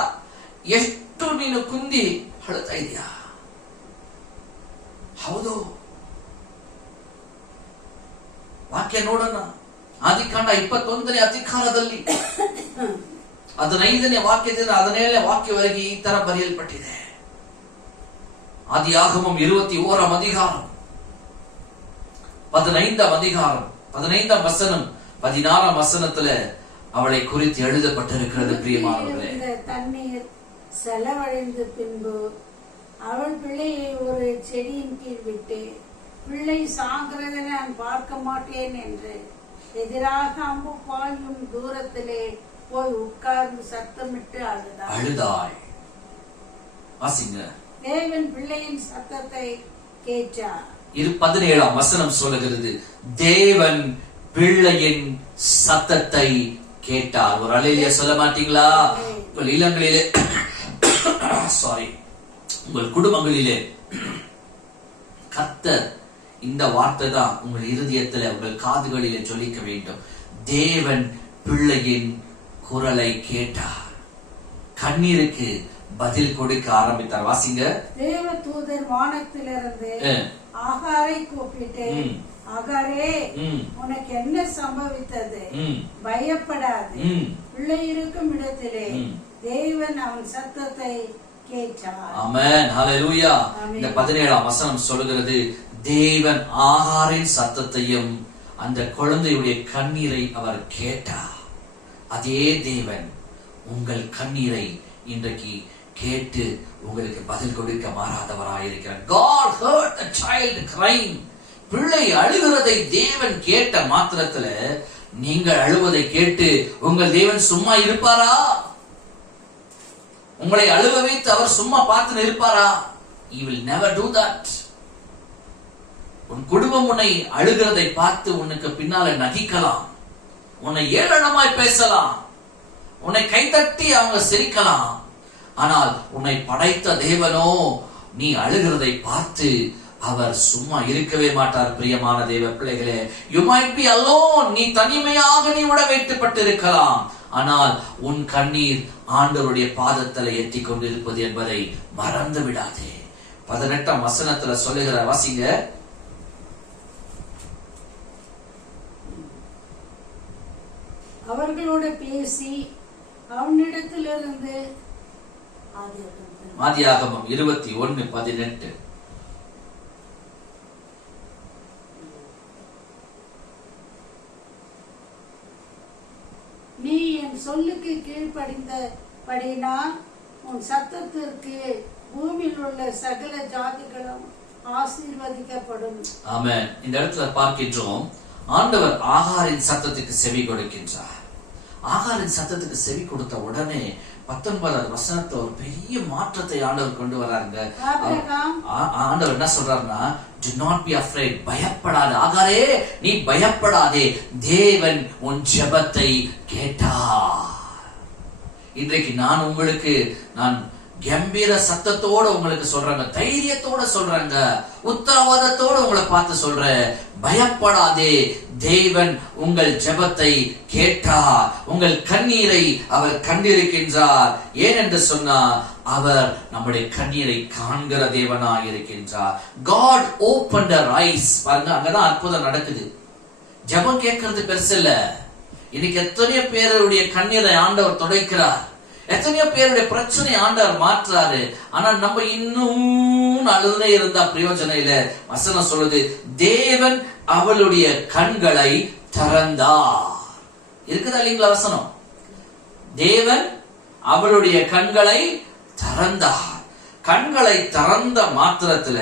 ಎಷ್ಟು ನೀನು ಕುಂದಿ ಅಳ್ತಾ ಇದೆಯಾ? ಹೌದು. ವಾಕ್ಯ ನೋಡೋಣ. ಆದಿಕಾಂಡ 21ನೇ ಅಧಿಕಾರದಲ್ಲಿ 15ನೇ ವಾಕ್ಯದಿಂದ 17ನೇ ವಾಕ್ಯವರೆಗೆ ಈ ತರ ಬರೆಯಲ್ಪಟ್ಟಿದೆ. ஆதியாகமம் 21ஆம் அதிகாரம் 15ஆம் அதிகாரம் 15ஆம் வசனம் 16ஆம் வசனத்துல அவளை குறித்து எழுதப்பட்டிருக்கிறது. பிரியமானவர்களே, தண்ணீர் செலவழிந்த பின்பு அவள் பிள்ளையை ஒரு செடியின் கீழ் விட்டு, பிள்ளை சாகிறதை நான் பார்க்க மாட்டேன் என்று எதிராக அம்பு பாயும் தூரத்திலே போய் உட்கார்ந்து சத்தமிட்டு அழுதாள். வாசிங்க. தேவன் பிள்ளையின் சத்தத்தை கேட்டார். 17ஆம் வசனம் சொல்லுகிறது, தேவன் பிள்ளையின் சத்தத்தை கேட்டார். ஒரு அல்லேலூயா சொல்ல மாட்டீங்களா? உங்கள் இல்லங்களிலே உங்கள் குடும்பங்களிலே கர்த்தர் இந்த வார்த்தை தான் உங்கள் இருதயத்தில் உங்கள் காதுகளிலே ஜொலிக்க வேண்டும். தேவன் பிள்ளையின் குரலை கேட்டார், கண்ணீருக்கு பதில் கொடுக்க ஆரம்பித்தார். வாசிங்க. தேவ தூதர் வானத்திலிருந்து ஆகாரை கூப்பிட்டு, ஆகாரே, உனக்கு என்ன சம்பவித்தது? பயப்படாது. பிள்ளை இருக்கும் இடத்திலே தேவன் அவன் சத்தத்தை கேட்டார். ஆமென். ஹல்லேலூயா. இந்த 17ஆம் வசனம் சொல்லுகிறது, தேவன் ஆகாரின் சத்தத்தையும் அந்த குழந்தையுடைய கண்ணீரை அவர் கேட்டார். அதே தேவன் உங்கள் கண்ணீரை இன்றைக்கு கேட்டு உங்களுக்கு பதில் கொடுக்க மாறாதவராயிருக்கிறார். God heard the child crying. பிள்ளை அழுகிறதை தேவன் கேட்ட மாத்திரத்துல நீங்கள் அழுவதை கேட்டு உங்கள் தேவன் சும்மா இருப்பாரா? உங்களை அழுவ வைத்து அவர் சும்மா பார்த்து இருப்பாரா? He will never do that. உன் குடும்பம் உன்னை அழுகிறதை பார்த்து உனக்கு பின்னால நகிக்கலாம், உன்னை ஏளனமாய் பேசலாம், உன்னை கைதட்டி அவங்க சிரிக்கலாம். ஆனால் உன்னை படைத்த தேவனோ நீ அழுகிறதை பார்த்து அவர் சும்மா இருக்கவே மாட்டார். பிரியமான தேவ பிள்ளைகளே, you might be alone. நீ தனிமையாக நீ விட வைக்கப்பட்டிருக்கலாம். ஆனால் உன் கண்ணீர் ஆண்டவருடைய பாதத்தில் எட்டி கொண்டிருப்பது என்பதை மறந்து விடாதே. 18ஆம் வசனத்துல சொல்லுகிற, வாசிங்க. அவர்களோட பேசி அவனிடத்திலிருந்து ஆதியாகமம் 21:18. நீ என் சொல்லுக்கு கீழ்ப்படிந்தபடினால் உன் சத்தத்திற்கு பூமியில் உள்ள சகல ஜாதிகளும் ஆசீர்வதிக்கப்படும். ஆமென். இந்த இடத்துல பார்க்கின்றோம், ஆண்டவர் ஆகாரின் சத்தத்துக்கு செவி கொடுக்கின்றார். ஆகாரின் சத்தத்துக்கு செவி கொடுத்த உடனே 19ஆவது வசனத்துல ஒரு பெரிய மாற்றத்தை ஆண்டவர் கொண்டு வராங்க. ஆண்டவர் என்ன சொல்றாருன்னா, do not be afraid. பயப்படாதே ஆகாரே, நீ பயப்படாதே, தேவன் உன் ஜெபத்தை கேட்டார். இன்றைக்கு நான் உங்களுக்கு கம்பீர சத்தத்தோட உங்களுக்கு சொல்றாங்க, தைரியத்தோட சொல்றாங்க, உத்தரவாதத்தோட உங்களை பார்த்து சொல்றேன், பயப்படாதே, தேவன் உங்கள் ஜெபத்தை கேட்டார், உங்கள் கண்ணீரை அவர் கண்டிருக்கின்றார். ஏனென்று சொன்னா, அவர் நம்முடைய கண்ணீரை காண்கிற தேவனாய் இருக்கின்றார். God opened our eyes. பாருங்க, அங்கதான் அற்புதம் நடக்குது. ஜெபம் கேட்கறது பெருசு இல்ல. இன்னைக்கு எத்தனையோ பேருடைய கண்ணீரை ஆண்டவர் துடைக்கிறார், எத்தனையோ பேருடைய பிரச்சனை ஆண்டவர் மாற்றாரு. ஆனா நம்ம இன்னும் அழுதே இருந்தா பிரயோஜனம் இல்ல. வசனம் சொல்லுது, தேவன் அவளுடைய கண்களை திறந்தார். இருக்குதா இல்லைங்களா வசனம்? தேவன் அவளுடைய கண்களை திறந்தார். கண்களை திறந்த மாத்திரத்துல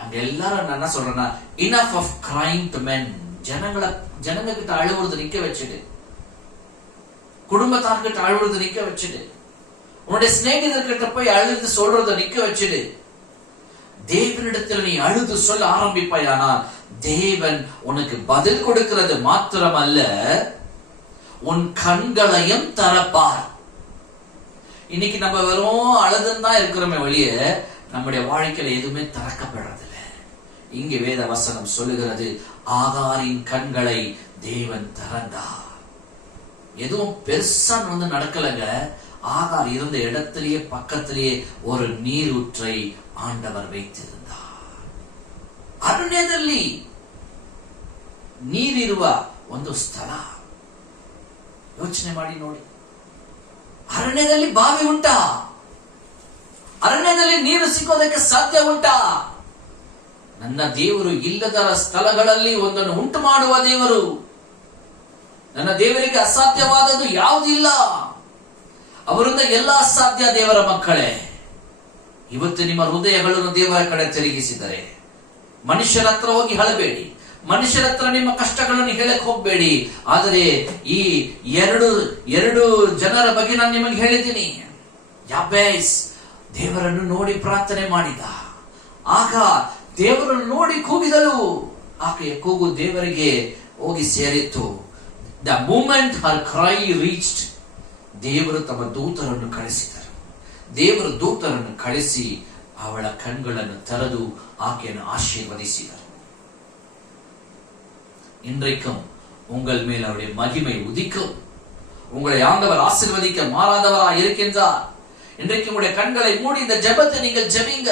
அங்க எல்லாரும் என்ன சொல்றேன்னா, enough of crying to men. ஜனங்க கிட்ட அழுவுறது நிக்க வச்சுடு, குடும்பத்தார்கிட்ட அழுவுறது நிக்க வச்சுடு, உன்னுடைய சிநேகிதர்கிட்ட போய் அழுது சொல்றத நிக்க வச்சுடு. தேவனிடத்தில் நீ அழுது சொல்ல ஆரம்பிப்பாயானால் தேவன் உனக்கு பதில் கொடுக்கிறது மாத்திரமல்ல, உன் கண்களையும் திறப்பார். இன்னைக்கு நம்ம வெறும் அழுதுன்னு தான் இருக்கிறோமே ஒழிய நம்முடைய வாழ்க்கையில எதுவுமே திறக்கப்படுறதில்லை. இங்கே வேத வசனம் சொல்லுகிறது, ஆகாரின் கண்களை தேவன் திறந்தார். எதுவும் பெருசா நடக்கலங்க. ஆகார் இருந்த இடத்திலேயே பக்கத்திலேயே ஒரு நீரூற்றை ஆண்டவர் வைத்திருந்தார். ಅರಣ್ಯದಲ್ಲಿ ನೀರಿರುವ ಒಂದು ಸ್ಥಳ. ಯೋಚನೆ ಮಾಡಿ ನೋಡಿ, ಅರಣ್ಯದಲ್ಲಿ ಬಾವಿ ಉಂಟಾ? ಅರಣ್ಯದಲ್ಲಿ ನೀರು ಸಿಕ್ಕೋದಕ್ಕೆ ಸಾಧ್ಯ ಉಂಟಾ? ನನ್ನ ದೇವರು ಇಲ್ಲದ ಸ್ಥಳಗಳಲ್ಲಿ ಒಂದನ್ನು ಉಂಟು ಮಾಡುವ ದೇವರು. ನನ್ನ ದೇವರಿಗೆ ಅಸಾಧ್ಯವಾದದ್ದು ಯಾವುದಿಲ್ಲ. ಅವರಿಂದ ಎಲ್ಲ ಸಾಧ್ಯ. ದೇವರ ಮಕ್ಕಳೇ, ಇವತ್ತು ನಿಮ್ಮ ಹೃದಯಗಳನ್ನು ದೇವರ ಕಡೆ ತಿರುಗಿಸಿದರೆ ಮನುಷ್ಯರ ಹತ್ರ ಹೋಗಿ ಹೇಳಬೇಡಿ, ಮನುಷ್ಯರ ಹತ್ರ ನಿಮ್ಮ ಕಷ್ಟಗಳನ್ನು ಹೇಳಕ್ ಹೋಗ್ಬೇಡಿ. ಆದರೆ ಈ ಎರಡು ಜನರ ಬಗ್ಗೆ ನಾನು ನಿಮಗೆ ಹೇಳಿದ್ದೀನಿ. ಯಾಬೇಸ್ ದೇವರನ್ನು ನೋಡಿ ಪ್ರಾರ್ಥನೆ ಮಾಡಿದ. ಆಗ ದೇವರನ್ನು ನೋಡಿ ಕೂಗಿದಳು. ಆಕೆಯ ಕೂಗು ದೇವರಿಗೆ ಹೋಗಿ ಸೇರಿತ್ತು. The moment her cry reached, ದೇವರು ತಮ್ಮ ದೂತರನ್ನು ಕಳಿಸಿದರು. ದೇವರು ದೂತರನ್ನು ಕಳಿಸಿ ಅವಳ ಕಣ್ಗಳನ್ನು ತೆರೆದು ஆக்கைಯನ್ನು ஆசீர்வதித்தார். இன்றைக்கும் உங்கள் மேல் அவருடைய மகிமை உதிக்கும். உங்களை ஆண்டவர் ஆசீர்வதிக்க மாறாதவராய் இருக்கின்றார். இன்றைக்கு உங்களுடைய கண்களை மூடி இந்த ஜெபத்தை நீங்கள் ஜெபிங்க.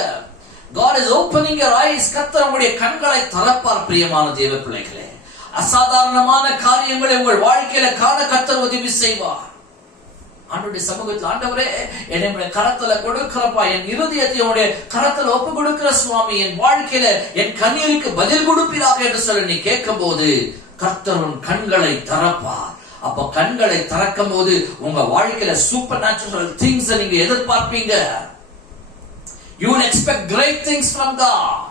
God is opening your eyes. கர்த்தர் உங்களுடைய கண்களை திறப்பார். பிரியமான தேவ பிள்ளைகளே, அசாதாரணமான காரியங்களை உங்கள் வாழ்க்கையில காண கர்த்தர் உதவி செய்வார். ஆண்டவருடைய சமூகத்தில், ஆண்டவரே என்னுடைய கரத்துல கொடுக்கிறப்பா, என் இருதயத்தை உடைய கரத்துல ஒப்பு கொடுக்கிற சுவாமி, என் வாழ்க்கையில என் கண்ணீருக்கு பதில் கொடுப்பீராக என்று சொல்லி நீ கேட்கும் போது கர்த்தர் உன் கண்களை திறப்பார். அப்ப கண்களை திறக்கும் போது உங்க வாழ்க்கையில சூப்பர் நேச்சுரல் திங்ஸ் நீங்க எதிர்பார்ப்பீங்க. You will expect great things from God.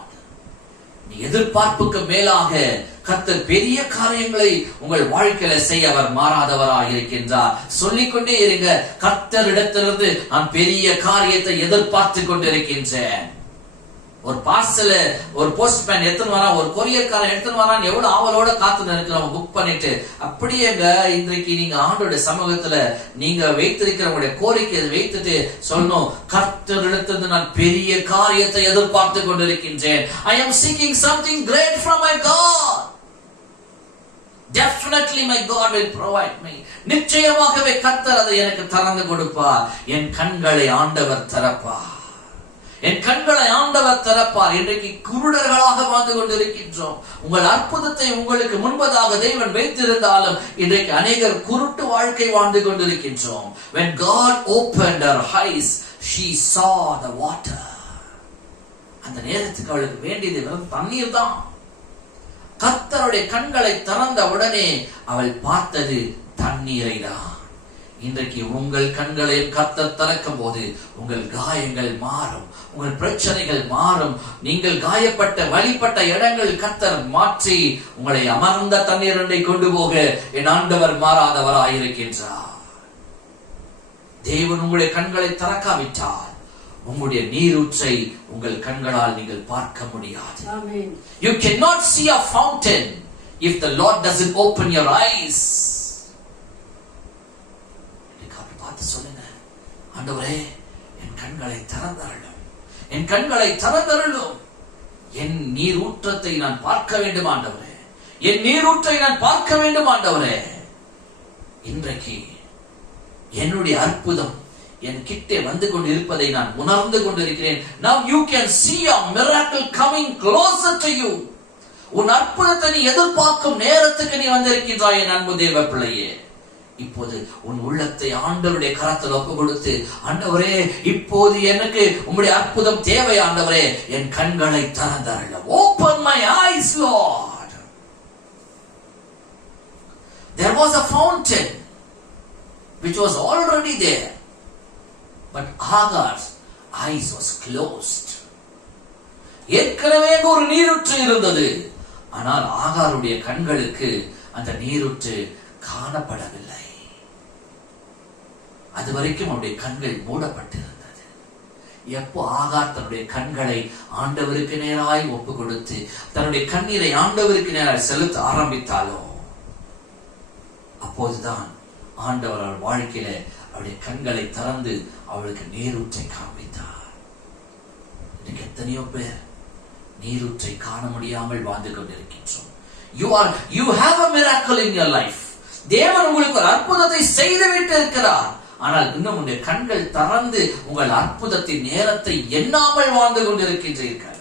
நீ எதிர்பார்ப்புக்கு மேலாக கர்த்தர் பெரிய காரியங்களை உங்கள் வாழ்க்கையில செய்ய அவர் மாறாதவராக இருக்கின்றார். சொல்லிக்கொண்டே இருங்க, கர்த்தரிடத்திலிருந்து நான் பெரிய காரியத்தை எதிர்பார்த்து கொண்டிருக்கின்றேன். ஒரு பார்சல் ஒரு போஸ்ட்மேன் எடுத்துன்னு வரா, ஒரு கொரியர்காரன் எடுத்துன்னு வரான், எவ்வளவு ஆவலோட காத்து நிற்கிறோம் புக் பண்ணிட்டு. அப்படியேங்க இன்றைக்கு நீங்க ஆண்டோட சமூகத்துல நீங்க வைத்திருக்கிற உங்களுடைய கோரிக்கையை வைத்துட்டு சொல்லணும், கர்த்தரிடத்திலிருந்து நான் பெரிய காரியத்தை எதிர்பார்த்து கொண்டிருக்கின்றேன். I am seeking something great from my God. Definitely my God will provide me. நிச்சயமாகவே கர்த்தர் அதை எனக்கு திறந்து கொடுப்பார். என் கண்களை ஆண்டவர் திறப்பார். என் கண்களை ஆண்டவர் திறப்பார். இன்றைக்கு குருடர்களாக வாழ்ந்து கொண்டிருக்கின்றோம். உங்கள் அற்புதத்தை உங்களுக்கு முன்பதாக தேவன் வைத்திருந்தாலும் இன்றைக்கு அநேகர் குருட்டு வாழ்க்கை வாழ்ந்து கொண்டிருக்கின்றோம். When God opened her eyes, she saw the water. அந்த நேரத்துக்கு அவளுக்கு வேண்டியது வெறும் தண்ணீர் தான். கர்த்தருடைய கண்களை திறந்த உடனே அவள் பார்த்தது தண்ணீரை தான். இன்றைக்கு உங்கள் கண்களை கர்த்தர் திறக்கும் போது உங்கள் காயங்கள் மாறும், உங்கள் பிரச்சனைகள் மாறும். நீங்கள் காயப்பட்ட வழிபட்ட இடங்கள் கர்த்தர் மாற்றி உங்களை அமர்ந்த தண்ணீரை கொண்டு போக என் ஆண்டவர் மாறாதவராயிருக்கின்றார். தேவன் உங்களுடைய கண்களை திறக்காவிட்டால் உங்களுடைய நீரூற்றை உங்கள் கண்களால் நீங்கள் பார்க்க முடியாது. You cannot see a fountain if the Lord doesn't open your eyes. பார்த்து சொல்லுங்க, ஆண்டவரே என் கண்களை திறந்தருளும், என் கண்களை திறந்தருளும். என் நீரூற்றத்தை நான் பார்க்க வேண்டும் ஆண்டவரே, என் நீரூற்றை நான் பார்க்க வேண்டும் ஆண்டவரே. இன்றைக்கு என்னுடைய அற்புதம் என் கிட்டே வந்து கொண்டு இருப்பதை நான் உணர்ந்து கொண்டிருக்கிறேன். Now you can see a miracle coming closer to you. உன் அற்புதத்தை நீ எதிர்பார்க்கும் நேரத்துக்கு நீ வந்திருக்கின்றாய் என் அன்பு தேவ பிள்ளையே. இப்போது உன் உள்ளத்தை ஆண்டவருடைய கரத்தில் ஒப்பு கொடுத்து, ஆண்டவரே இப்போது எனக்கு உம்முடைய அற்புதம் தேவை ஆண்டவரே, என் கண்களை திறந்தருளும். Open my eyes, Lord. There was a fountain which was already there, but Hagar's eyes was closed. ஏற்கனவே ஒரு நீரூற்று இருந்தது, ஆனால் ஆகாருடைய கண்களுக்கு அந்த நீரூற்று காணப்படவில்லை. அதுவரைக்கும் அவருடைய கண்கள் மூடப்பட்டிருந்தது. எப்போ ஆகார் தன்னுடைய கண்களை ஆண்டவருக்கு நேராய் ஒப்பு கொடுத்து தன்னுடைய கண்ணீரை ஆண்டவருக்கு நேராய் செலுத்த ஆரம்பித்தாலோ, அப்போதுதான் ஆண்டவர் அவள் வாழ்க்கையில அவருடைய கண்களை திறந்து அவளுக்கு நீரூற்றை காண்பித்தார். இன்னைக்கு எத்தனையோ பேர் நீரூற்றை காண முடியாமல் வாழ்ந்து கொண்டிருக்கின்றோம். You have a miracle in your life. தேவன் உங்களுக்கு ஒரு அற்புதத்தை செய்து விட்டு இருக்கிறார். ஆனால் இன்னும் உங்களுடைய கண்கள் திறந்து உங்கள் அற்புதத்தின் நேரத்தை எண்ணாமல் வாழ்ந்து கொண்டிருக்கின்றீர்கள்.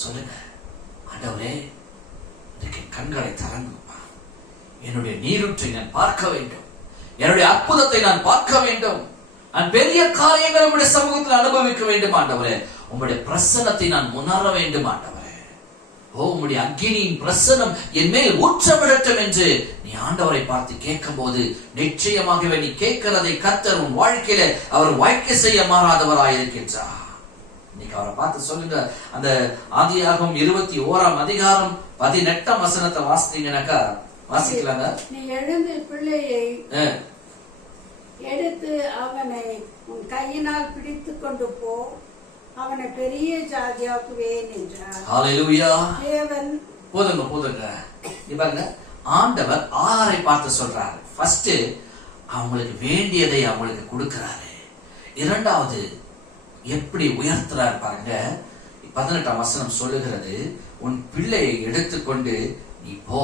சொல்லுங்க, ஆண்டவரே இன்றைக்கு கண்களை திறங்குப்பா, என்னுடைய நீரூற்றை நான் பார்க்க வேண்டும், என்னுடைய அற்புதத்தை நான் பார்க்க வேண்டும், நான் பெரிய காரியங்களை உங்களுடைய சமூகத்தில் அனுபவிக்க வேண்டும் ஆண்டவரே. உங்களுடைய பிரசன்னத்தை நான் உணர வேண்டும் ஆண்டவரே. ஓ, உங்களுடைய அக்கினியின் பிரசன்னம் என் மேல் ஊற்றப்படட்டும் என்று நீ ஆண்டவரை பார்த்து கேட்கும் போது நிச்சயமாகவே நீ கேட்கிறதை கர்த்தர் உன் வாழ்க்கையில அவர் வாழ்க்கை செய்ய மாறாதவராயிருக்கின்றார். இன்னைக்கு அவரை பார்த்து சொல்லுங்க. அந்த ஆதியாகமம் 21ஆம் அதிகாரம் 18ஆம் வசனத்தை வாசித்தீங்கன்னாக்கா வாசிக்கலாங்க. நீ எழுந்து பிள்ளையை எடுத்து அவனை உன் கையினால் பிடித்து கொண்டு போ, அவனை பெரிய ஜாதியாக்குவேன் என்றார். ஹல்லேலூயா. தேவன் போதுங்க. பாருங்க, ஆண்டவர் ஆரை பார்த்து சொல்றாரு. ஃபர்ஸ்ட் அவங்களுக்கு வேண்டியதை அவங்களுக்கு கொடுக்கிறாரு. இரண்டாவது எப்படி உயர்த்துறாரு பாருங்க. 18ஆம் வசனம் சொல்லுகிறது, உன் பிள்ளையை எடுத்துக்கொண்டு நீ போ,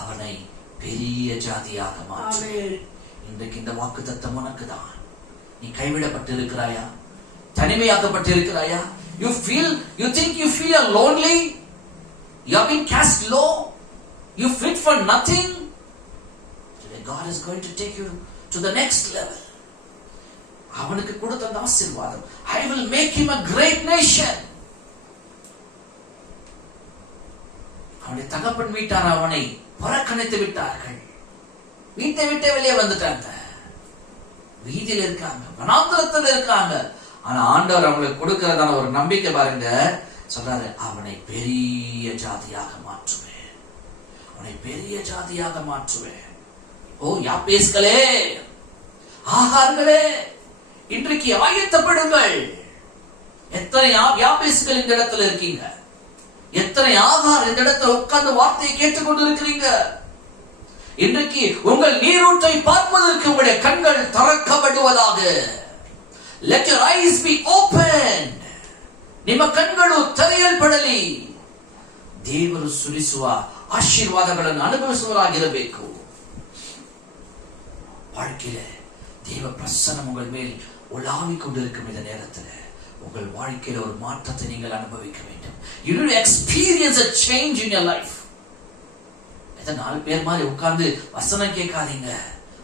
அவனை பெரிய ஜாதியாக மாற்று. இன்றைக்கு இந்த வாக்குத்தத்தம் உனக்கு தான். நீ கைவிடப்பட்டு இருக்கிறாயா? தனிமையாக்கப்பட்டு இருக்கிறாயா? you think you feel lonely? You have been cast low? You fit for nothing? Today God is going to take you to the next level. அவனுக்கு கொடுத்த அந்த ஆசீர்வாதம், I will make him a great nation. அவனுடைய தகப்பன் வீட்டார் அவனை புறக்கணித்து விட்டார்கள். வீட்டை விட்டே வெளியே வந்துட்டாங்க. வீதியில் இருக்காங்க, வனாந்தரத்தில் இருக்காங்க. ஆனா ஆண்டவர் அவங்களுக்கு கொடுக்கிறதான ஒரு நம்பிக்கை பாருங்க. சொல்றாரு, அவனை பெரிய ஜாதியாக மாற்றுவேன், அவனை பெரிய ஜாதியாக மாற்றுவேன். ஓ யாப்பேஸ்களே, ஆகார்களே, இன்றைக்கு ஆயத்தப்படுங்கள். எத்தனை யாப்பேஸ்கள் இந்த இடத்துல இருக்கீங்க? எத்தனை ஆகார் இந்த இடத்துல உட்கார்ந்து வார்த்தையை கேட்டுக்கொண்டு இருக்கிறீங்க? இன்றைக்கு உங்கள் நீரூற்றை பார்ப்பதற்கு உங்களுடைய கண்கள் திறக்கப்படுவதாக. Let your eyes be opened. ನಿಮ್ಮ ಕಣ್ಗಳು ತೆರೆಯಲ್ಪಡಲಿ. ದೇವರು ಸುರಿಸುವ ಆಶೀರ್ವಾದಗಳನ್ನು ಅನುಭವಿಸುವರಾಗಿರಬೇಕು. வாழ்க்கையிலே தேவ பிரசன்னம் உங்கள் மேல் உலாவிக் கொண்டிருக்கும் இந்த நேரத்தில் உங்கள் வாழ்க்கையில ஒரு மாற்றத்தை நீங்கள் அனுபவிக்க வேண்டும். You will experience a change in your life. இத 4 பேர் மாதிரி உட்கார்ந்து வசனம் கேட்காதீங்க.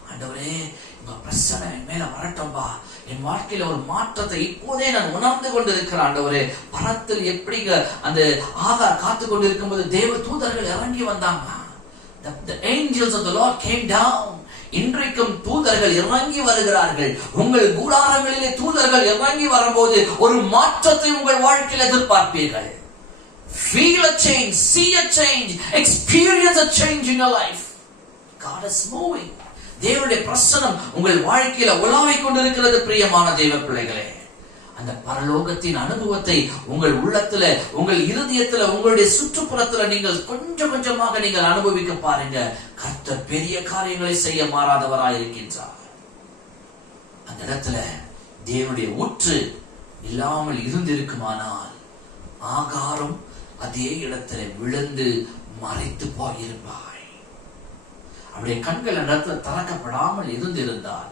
ஆண்டவரே, உங்க பிரசன்னம் என் மேல வரட்டும்பா, என் வாழ்க்கையில ஒரு மாற்றத்தை இப்போதே நான் உணர்ந்து கொண்டிருக்கிறேன் ஆண்டவரே. பரத்தில் எப்படிங்க அந்த ஆகார் காத்து கொண்டிருக்கும் போது தேவ தூதர்கள் இறங்கி வந்தாங்க. The angels of the Lord came down. இன்றைக்கும் தூதர்கள் இறங்கி வருகிறார்கள். உங்கள் கூடாரங்களிலே தூதர்கள் இறங்கி வரும்போது ஒரு மாற்றத்தை உங்கள் வாழ்க்கையில் எதிர்பார்ப்பீர்கள். Feel a change, see a change, experience a change in your life. God is moving. தேவனுடைய பிரசன்னம் உங்கள் வாழ்க்கையில உலாவிக் கொண்டிருக்கிறது. பிரியமான தேவ பிள்ளைகளே, அந்த பரலோகத்தின் அனுபவத்தை உங்கள் உள்ளத்துல, உங்கள் இருதயத்துல, உங்களுடைய சுற்றுப்புறத்துல நீங்கள் கொஞ்சம் கொஞ்சமாக நீங்கள் அனுபவிக்க பாருங்க. கர்த்தர் பெரிய காரியங்களை செய்ய மாறாதவராயிருக்கின்றார். அந்த இடத்துல தேவனுடைய ஊற்று இல்லாமல் இருந்திருக்குமானால் ஆகாரம் அதே இடத்துல விழுந்து மறைத்து போயிருப்பாய். அவருடைய கண்கள் இடத்துல திறக்கப்படாமல் இருந்திருந்தால்,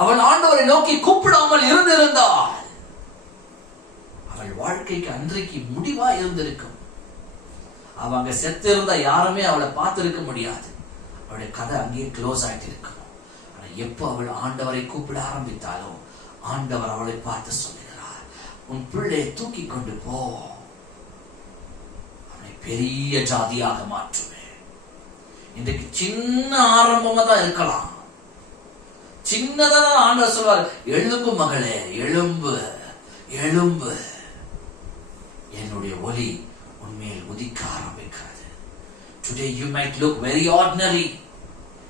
அவள் ஆண்டவரை நோக்கி கூப்பிடாமல் இருந்திருந்தால், அவள் வாழ்க்கைக்கு அன்றைக்கு முடிவா இருந்திருக்கும். அவங்க செத்து இருந்தா யாருமே அவளை பார்த்திருக்க முடியாது. அவளுடைய கதை அங்கேயே க்ளோஸ் ஆயிட்டு இருக்கும். ஆனா எப்போ அவள் ஆண்டவரை கூப்பிட ஆரம்பித்தாலும் ஆண்டவர் அவளை பார்த்து சொல்லுகிறார், உன் பிள்ளையை தூக்கி கொண்டு போ, அவனை பெரிய ஜாதியாக மாற்றுவேன். இன்றைக்கு சின்ன ஆரம்பமா தான் இருக்கலாம். சின்னதான் ஆண்டவர் சொல்வார், எழும்பு மகளே, எழும்பு எழும்பு, என்னுடைய ஒளி உண்மையில் உதிக்க ஆரம்பிக்கிறது. Today you might look very ordinary.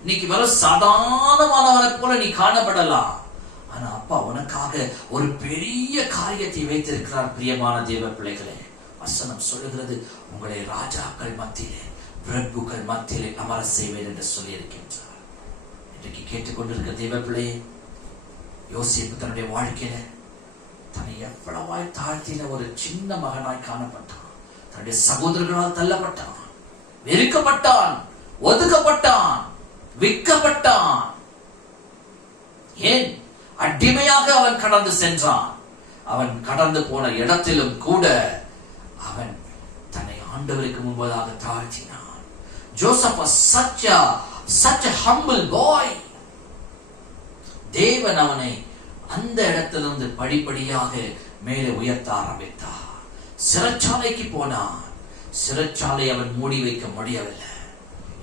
இன்னைக்கு வெறும் சாதாரணமானவனை போல நீ காணப்படலாம். ஆனா அப்பா உனக்காக ஒரு பெரிய காரியத்தை வைத்திருக்கிறார். பிரியமான தேவ பிள்ளைகளே, வசனம் சொல்லுகிறது, உங்களை ராஜாக்கள் மத்தியிலே, பிரபுக்கள் மத்தியிலே அமர செய்வேன் என்று சொல்லி இருக்கின்றார். இன்றைக்கு கேட்டுக்கொண்டிருக்கிற தேவ பிள்ளையே, யோசேப்பு தன்னுடைய வாழ்க்கையில தன்னை எவ்வளவாய் தாழ்த்தின ஒரு சின்ன மகனாய் காணப்பட்டான். தன்னுடைய சகோதரர்களால் தள்ளப்பட்டான், வெறுக்கப்பட்டான், ஒதுக்கப்பட்டான். விற்கப்பட்டான். ஏன்? அடிமையாக அவன் கடந்து சென்றான். அவன் கடந்து போன இடத்திலும் கூட அவன் தன்னை ஆண்டவருக்கு முன்பதாக தாழ்த்தினான். Joseph was such a humble boy. தேவன் அவனை அந்த இடத்திலிருந்து படிப்படியாக மேலே உயர்த்த ஆரம்பித்தார். சிறைச்சாலைக்கு போனான். சிறைச்சாலை அவன் மூடி வைக்க முடியவில்லை.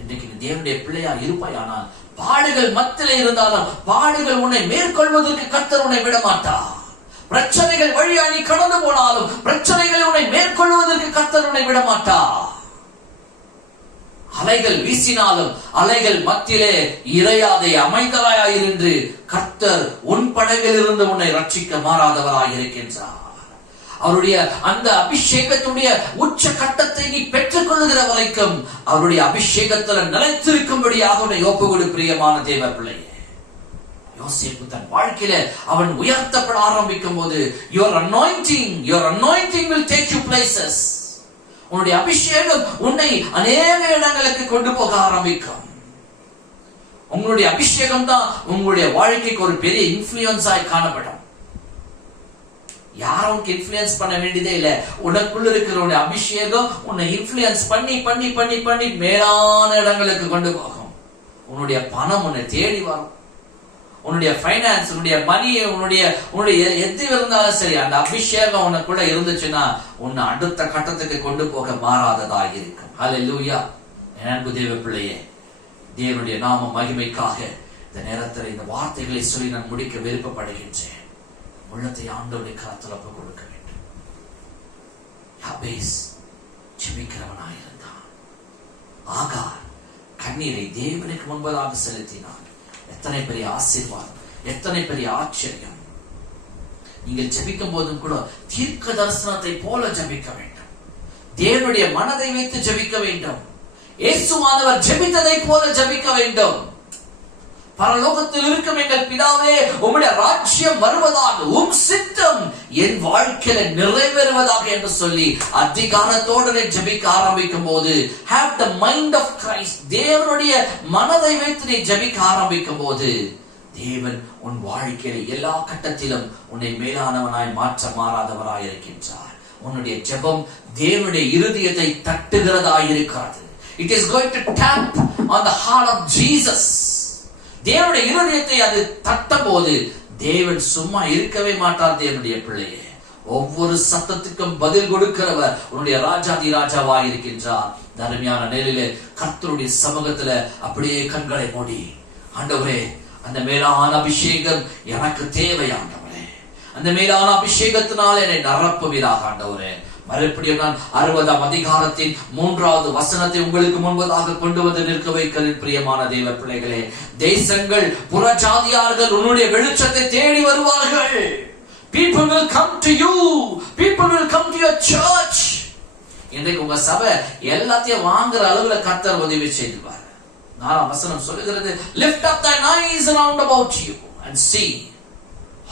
இன்றைக்கு தேவனுடைய பிள்ளையா இருப்பாயானால் பாடுகள் மத்தியிலே இருந்தாலும் பாடுகள் உன்னை மேற்கொள்வதற்கு கர்த்தர் உன்னை விட மாட்டார். பிரச்சனைகள் வழியா நீ கடந்து போனாலும் பிரச்சனைகள் உன்னை மேற்கொள்வதற்கு கர்த்தர் உன்னை விட மாட்டார். அலைகள் வீசினாலும் அலைகள் மத்தியிலே இறையாதே அமைதலாயிருந்து கர்த்தர் உன் படகில் இருந்து உன்னை ரட்சிக்க மாறாதவராய் இருக்கின்றார். அவருடைய அந்த அபிஷேகத்துடைய உச்ச கட்டத்தை நீ பெற்றுக் கொள்ளுகிற வரைக்கும் அவருடைய அபிஷேகத்தில் நிலைத்திருக்கும்படியாக உன்னை ஒப்புக்கொடு பிரியமான தேவ பிள்ளையே. யோசேப்பு தன் வாழ்க்கையில அவன் உயர்த்தப்பட ஆரம்பிக்கும் போது your anointing will take you places. உன்னுடைய அபிஷேகம் உன்னை அநேக இடங்களுக்கு கொண்டு போக ஆரம்பிக்கும். உங்களுடைய அபிஷேகம் தான் உங்களுடைய வாழ்க்கைக்கு ஒரு பெரிய இன்ஃப்ளூயன்ஸ் ஆய் காணப்படும். யாரும் உனக்கு இன்ஃப்ளூயன்ஸ் பண்ண வேண்டியதே இல்லை. உனக்குள்ள இருக்கிற அபிஷேகம் உன்னை இன்ஃப்ளூயன்ஸ் பண்ணி பண்ணி பண்ணி பண்ணி மேலான இடங்களுக்கு கொண்டு போகும். உன்னுடைய பணம் உன்னை தேடி வரும். உன்னுடைய ஃபைனான்ஸ், உன்னுடைய மணி, உன்னுடைய எது இருந்தாலும் சரி, அந்த அபிஷேகம் உனக்குள்ள இருந்துச்சுன்னா உன்னை அடுத்த கட்டத்துக்கு கொண்டு போக மாறாததாக இருக்கும். ஹல்லேலூயா. அன்பு தேவ பிள்ளையே, தேவனுடைய நாம மகிமைக்காக இந்த நேரத்தில் இந்த வார்த்தைகளை சொல்லி நான் முடிக்க விருப்பப்படுகின்றேன். உள்ளத்தை ஆண்டவருடைய கரத்தில் ஒப்புக் கொடுக்க வேண்டும். யாபேஸ் ஜெபிக்கிறவனாயிருந்தான். ஆகார் கண்ணீரை தேவனுக்கு முன்பதாக செலுத்தினான். எத்தனை பெரிய ஆசீர்வாதம், எத்தனை பெரிய ஆச்சரியம். நீங்கள் ஜெபிக்கும் போதும் கூட தீர்க்க தரிசனத்தை போல ஜெபிக்க வேண்டும். தேவனுடைய மனதை வைத்து ஜெபிக்க வேண்டும். இயேசுவானவர் ஜெபித்ததை போல ஜெபிக்க வேண்டும். பரலோகத்தில் இருக்கும் எங்கள் பிதாவே, உம்முடைய ராஜ்யம் வருவதாக, உம் சித்தம் என் வாழ்க்கையில நிறைவேறுவதாக என்று சொல்லி அதிகாரத்தோடு ஜெபிக்க ஆரம்பிக்கும் போது have the mind of Christ, தேவனுடைய மனதை வைத்து நீ ஜெபிக்க ஆரம்பிக்கும் போது தேவன் உன் வாழ்க்கையில எல்லா கட்டத்திலும் உன்னை மேலானவனாய் மாற்ற மாறாதவராய் இருக்கின்றார். உன்னுடைய ஜெபம் தேவனுடைய இருதயத்தை தட்டுகிறதாய் இருக்காது. It is going to tap on the heart of Jesus. தேவனுடைய இருதயத்தை அது தட்டும் போது தேவன் சும்மா இருக்கவே மாட்டார். தேவனுடைய பிள்ளையே, ஒவ்வொரு சத்தத்துக்கும் பதில் கொடுக்கிறவர் உன்னுடைய ராஜாதி ராஜாவாய் இருக்கின்றார். தர்மியான நேரிலே கர்த்தருடைய சமூகத்துல அப்படியே கண்களை மூடி, ஆண்டவரே அந்த மேலான அபிஷேகம் எனக்கு தேவை ஆண்டவரே, அந்த மேலான அபிஷேகத்தினால் என்னை நிரப்புவீராக ஆண்டவரே. மறுபடியும் நான் 60ஆம் அதிகாரத்தின் 3வது வசனத்தை உங்களுக்கு முன்பதாக கொண்டு வந்து நிற்க வைக்கிறேன். பிரியமான தேவ பிள்ளைகளே, தேசங்கள் புறஜாதியார்கள் உன்னுடைய வெளிச்சத்தை தேடி வருவார்கள். People will come to you. People will come to your church. இன்றைக்கு உங்க சபை எல்லாத்தையும் வாங்குற அளவுல கர்த்தர் உதவி செய்வார். 4ஆம் வசனம் சொல்லுகிறது, lift up thine eyes around about you and see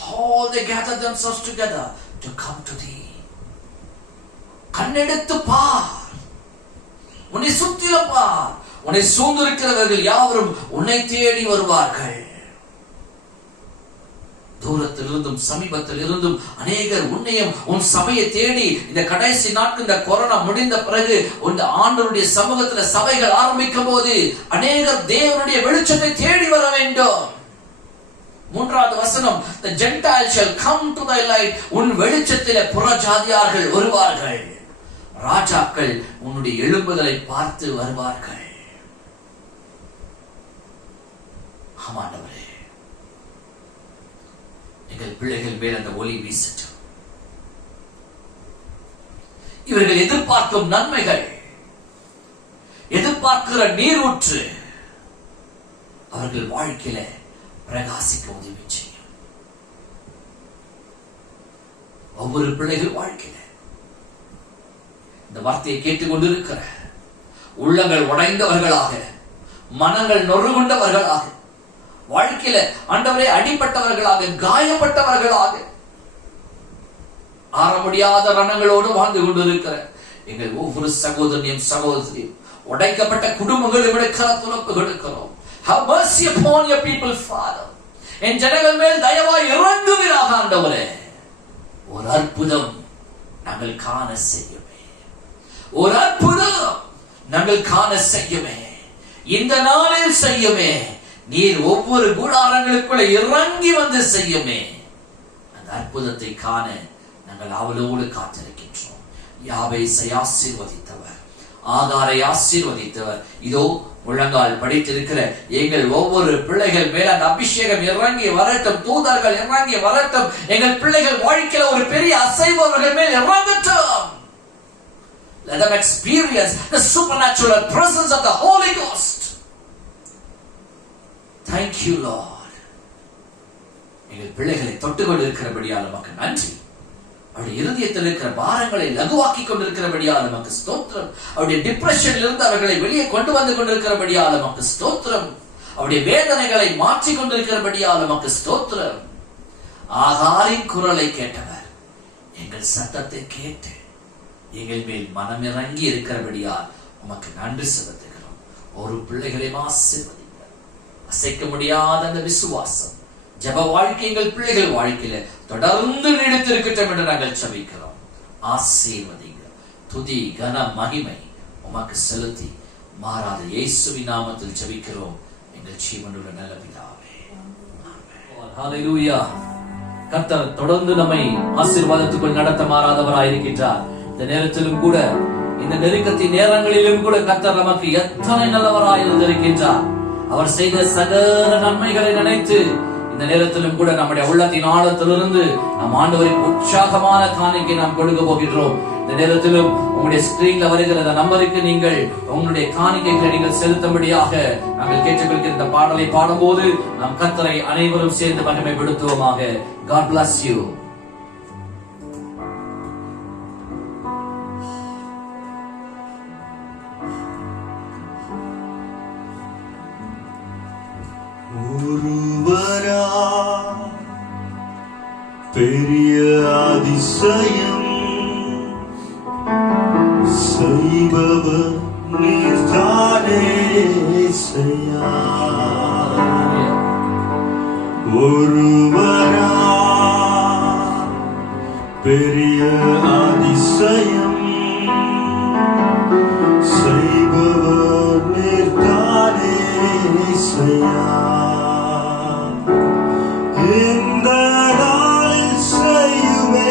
how they gather themselves together to come to thee. கண்ணெடுத்து பார், உன்னை சுற்றிலும் பார், உன்னை சூழ்ந்திருக்கிறவர்கள் யாவரும் உன்னை தேடி வருவார்கள். தூரத்திலிருந்தும் சமீபத்தில் இருந்தும் அநேகர் உன்னையும் உன் சபையை தேடி இந்த கடைசி நாட்கள் இந்த கொரோனா முடிந்த பிறகு இந்த ஆண்டவருடைய சமூகத்துல சபைகள் ஆரம்பிக்கும் போது அநேகர் தேவனுடைய வெளிச்சத்தை தேடி வர வேண்டும். 3வது வசனம், the Gentiles shall come to thy light. உன் வெளிச்சத்திலே புறஜாதியார்கள் வருவார்கள். ராஜாக்கள் உன்னுடைய எழும்புதலை பார்த்து வருவார்கள். ஆமாண்டவரே, எங்கள் பிள்ளைகள் மேல் அந்த ஒளி வீசட்டும். இவர்கள் எதிர்பார்க்கும் நன்மைகள், எதிர்பார்க்கிற நீரூற்று அவர்கள் வாழ்க்கையில பிரகாசிக்க உதவி செய்யும். ஒவ்வொரு பிள்ளைகள் வாழ்க்கையில இந்த வார்த்தையை கேட்டுக்கொண்டிருக்கிற உள்ளங்கள் உடைந்தவர்களாக, மனங்கள் நொறுகுண்டவர்களாக, வாழ்க்கையில ஆண்டவரே அடிப்பட்டவர்களாக, காயப்பட்டவர்களாக, ஆற முடியாத ரணங்களோடு வாழ்ந்து கொண்டிருக்கிற எங்கள் ஒவ்வொரு சகோதரனையும் சகோதரியும் உடைக்கப்பட்ட குடும்பங்களை விட கரத்துலப்பு கொடுக்கிறோம். Have mercy upon your people, Father. என் ஜனங்கள் மேல் தயவாய் இறங்குவீராக ஆண்டவரே. ஒரு அற்புதம் நாங்கள் காண செய்யுமே. ஒரு அற்புதம் நாங்கள் காண செய்யுமே. இந்த நாளில் செய்யுமே. நீர் ஒவ்வொரு கூடாரங்களுக்குள்ள இறங்கி வந்து செய்யுமே. அந்த அற்புதத்தை காண நாங்கள் அவளோடு காத்திருக்கின்றோம். யாபேசை ஆசீர்வதித்தவர், ஆகாரை ஆசீர்வதித்தவர், இதோ முழங்கால் படித்திருக்கிற எங்கள் ஒவ்வொரு பிள்ளைகள் மேல அந்த அபிஷேகம் இறங்கி வரட்டும். தூதர்கள் இறங்கி வரட்டும். எங்கள் பிள்ளைகள் வாழ்க்கையில ஒரு பெரிய அசைவு அவர்கள் மேல் இறங்கட்டும். Let them experience the supernatural presence of the Holy Ghost. Thank you, Lord. எங்கள் பிள்ளைகளை தொட்டுக்கொண்டு இருக்கிறபடியால் நமக்கு நன்றி. அவருடைய இருதயத்தில் இருக்கிற பாரங்களை லகுவாக்கி கொண்டிருக்கிறபடியால் நமக்கு ஸ்தோத்திரம். அவருடைய டிப்ரெஷனில் இருந்து அவர்களை வெளியே கொண்டு வந்து கொண்டிருக்கிறபடியால் நமக்கு ஸ்தோத்திரம். அவருடைய வேதனைகளை மாற்றி கொண்டிருக்கிறபடியால் நமக்கு ஸ்தோத்திரம். ஆகாரின் குரலை கேட்டவர் எங்கள் சத்தத்தை கேட்டு எங்கள் மேல் மனமிறங்கி இருக்கிறபடியால் உமக்கு நன்றி செலுத்துகிறோம். ஒரு பிள்ளைகளை ஆசீர்வதிங்க. அசைக்க முடியாத அந்த விசுவாசம் ஜெப வாழ்க்கை எங்கள் பிள்ளைகள் வாழ்க்கையில தொடர்ந்து நீடித்திருக்கட்டும் என்று நாங்கள் ஜெபிக்கிறோம். ஆசீர்வதிங்க. துதி கன மகிமை உமக்கு செலுத்தி மாறாத இயேசுவின் நாமத்தில் ஜெபிக்கிறோம் எங்கள் ஜீவனுள்ள நல்ல பிதாவே. ஹல்லேலூயா. கர்த்தர் தொடர்ந்து நம்மை ஆசீர்வாதத்துக்குள் நடத்த மாறாதவராயிருக்கின்றார். இந்த நேரத்திலும் கூட, இந்த நெருக்கத்தின் நேரங்களிலும் கூட கர்த்தர் நமக்கு எத்தனை நல்லவராய் இருந்திருக்கின்றார். அவர் செய்த சகல நன்மைகளை நினைத்து இந்த நேரத்திலும் கூட நம்முடைய உள்ளத்தின் ஆழத்திலிருந்து நம் ஆண்டவரின் உற்சாகமான காணிக்கை நாம் கொடுக்க போகின்றோம். இந்த நேரத்திலும் உங்களுடைய ஸ்கிரீன்ல வருகிற இந்த நம்பருக்கு நீங்கள் உங்களுடைய காணிக்கைகளை நீங்கள் செலுத்தும்படியாக நாங்கள் கேட்டுக்கொள்கிற இந்த பாடலை பாடும்போது நாம் கர்த்தரை அனைவரும் சேர்ந்து மகிமைப்படுத்துவோமாக. God bless you. ஒருவரா பெரிய அதிசயம் செய்பவர் நீர்தானே செய்யா. ஒருவரா பெரிய அதிசயம் செய்பவர் நீர்தானே செய்யா. இந்த நாளில் செய்யுமே,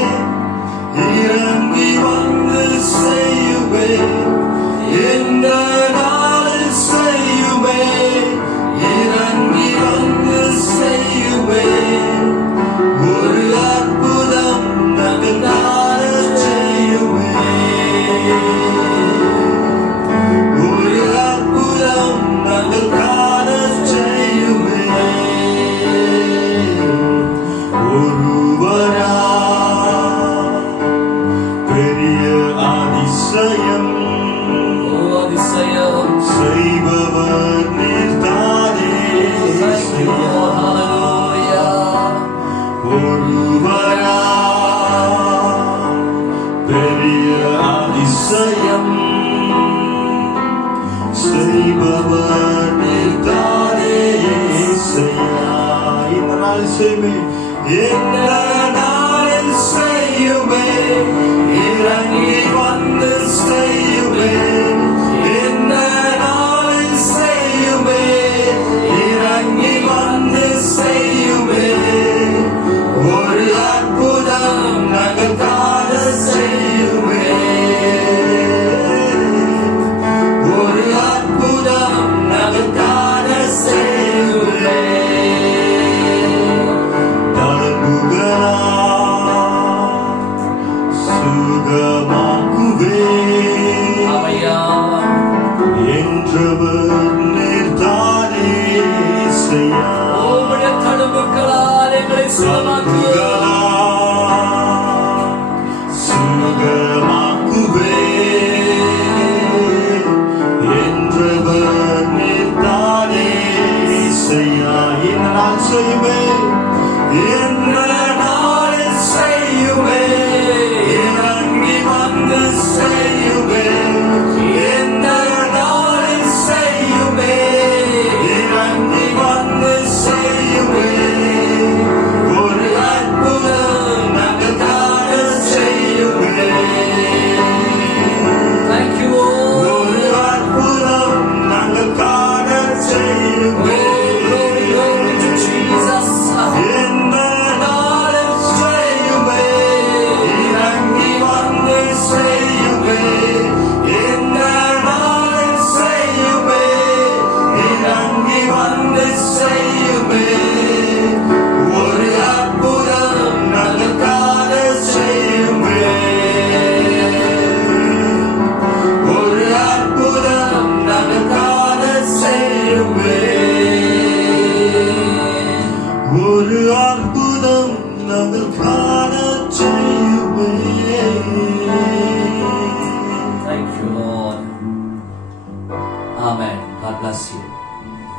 இறங்கி வந்து செய்யுமே. இந்த நாளில் செய்யுமே, இறங்கி வந்து செய்யுமே. ஒரு அற்புதம் நாங்கள் காண செய்யுமே. ஒரு அற்புதம் நாங்கள் காண செய்யுமே. ஒருவரா பெரிய அதிசயம் செய்பவர் நீர்தானே செய்யா. ஒருவரா பெரிய அதிசயம் செய்பவர் நீர்தானே செய்யா. இந்த நாள் செய்யுமே, இந்த நாளில் செய்யுமே, இறங்கி வந்து செய்யுமே. இந்த நாளில் செய்யுமே, இறங்கி வந்து செய்யுமே. ஒரு அற்புதம் நாங்கள் காண செய்யுமே. ஒரு அற்புதம் நாங்கள் காண செய்யுமே. சுகமாக்குவே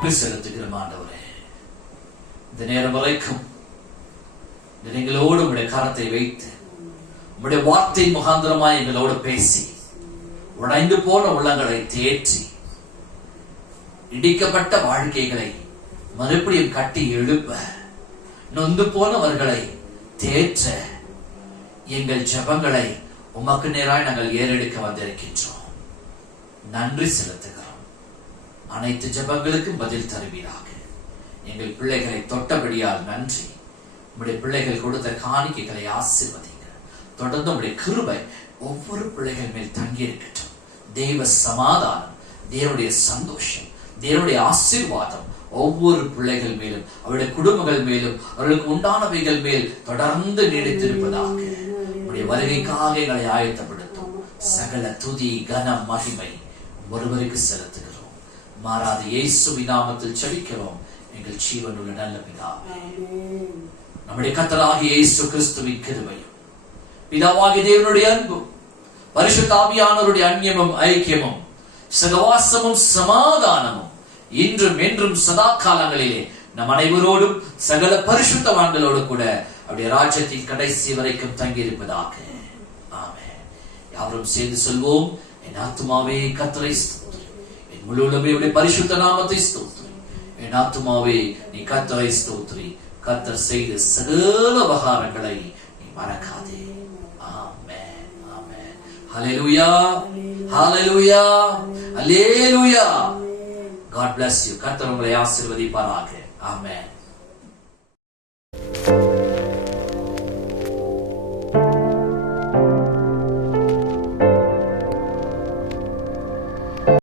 நன்றி செலுத்துகிறோம் ஆண்டவரே. இந்த நேரம் வரைக்கும் எங்களோடு உங்களுடைய கரத்தை வைத்து உங்களுடைய வார்த்தை முகாந்திரமாய் எங்களோடு பேசி உடைந்து போன உள்ளங்களை தேற்றி இடிக்கப்பட்ட வாழ்க்கைகளை மறுபடியும் கட்டி எழுப்ப நொந்து போனவர்களை தேற்ற எங்கள் ஜெபங்களை உமக்கு நேராய் நாங்கள் ஏறெடுக்க வந்திருக்கின்றோம். நன்றி செலுத்துகிறோம். அனைத்து ஜெபங்களுக்கும் பதில் தருவீராக. எங்கள் பிள்ளைகளை தொட்டபடியால் நன்றி. உம்முடைய பிள்ளைகள் கொடுத்த காணிக்கைகளை ஆசீர்வதிங்க. தொடர்ந்து உம்முடைய கிருபை ஒவ்வொரு பிள்ளைகள் மேல் தங்கி இருக்கட்டும். தேவ சமாதானம், தேவனுடைய சந்தோஷம், தேவனுடைய ஆசீர்வாதம் ஒவ்வொரு பிள்ளைகள் மேலும் அவருடைய குடும்பங்கள் மேலும் அவர்களுக்கு உண்டானவைகள் மேல் தொடர்ந்து நீடித்திருப்பதாக. உடைய வருகைக்காக எங்களை ஆயத்தப்படுத்தும். சகல துதி கனம் மகிமை ஒருவருக்கு செலுத்துகிறோம். மாறாத இயேசுவின் நாமத்தில் செபிக்கிறோம் எங்கள் ஜீவனுள்ள நல்ல பிதாவே. நம்முடைய கர்த்தராகிய இயேசு கிறிஸ்துவின் கிருபையும் பிதாவாகிய தேவனுடைய அன்பும் பரிசுத்த ஆவியானவருடைய அன்யமும் ஐக்கியமும் சகவாசமும் சமாதானமும் இன்றும் என்றும் சதா காலங்களிலே நம் அனைவரோடும் சகல பரிசுத்தவான்களோடு கூட அவருடைய ராஜ்யத்தின் கடைசி வரைக்கும் தங்கியிருப்பதாக. ஆமென். யாவரும் சேர்ந்து சொல்வோம். என் ஆத்துமாவே கர்த்தரை ஸ்தோத்திரி, என் முழு உள்ளமே அவருடைய பரிசுத்த நாமத்தை ஸ்தோத்திரி. என் ஆத்துமாவே நீ கர்த்தரை ஸ்தோத்திரி, கர்த்தர் செய்த சகல உபகாரங்களை நீ மறக்காதே. ஆமென். ஆமென். ஹல்லேலூயா, ஹல்லேலூயா, ஹல்லேலூயா. God bless you. கர்த்தர் உங்களை ஆசீர்வதிப்பாராக. ஆமென்.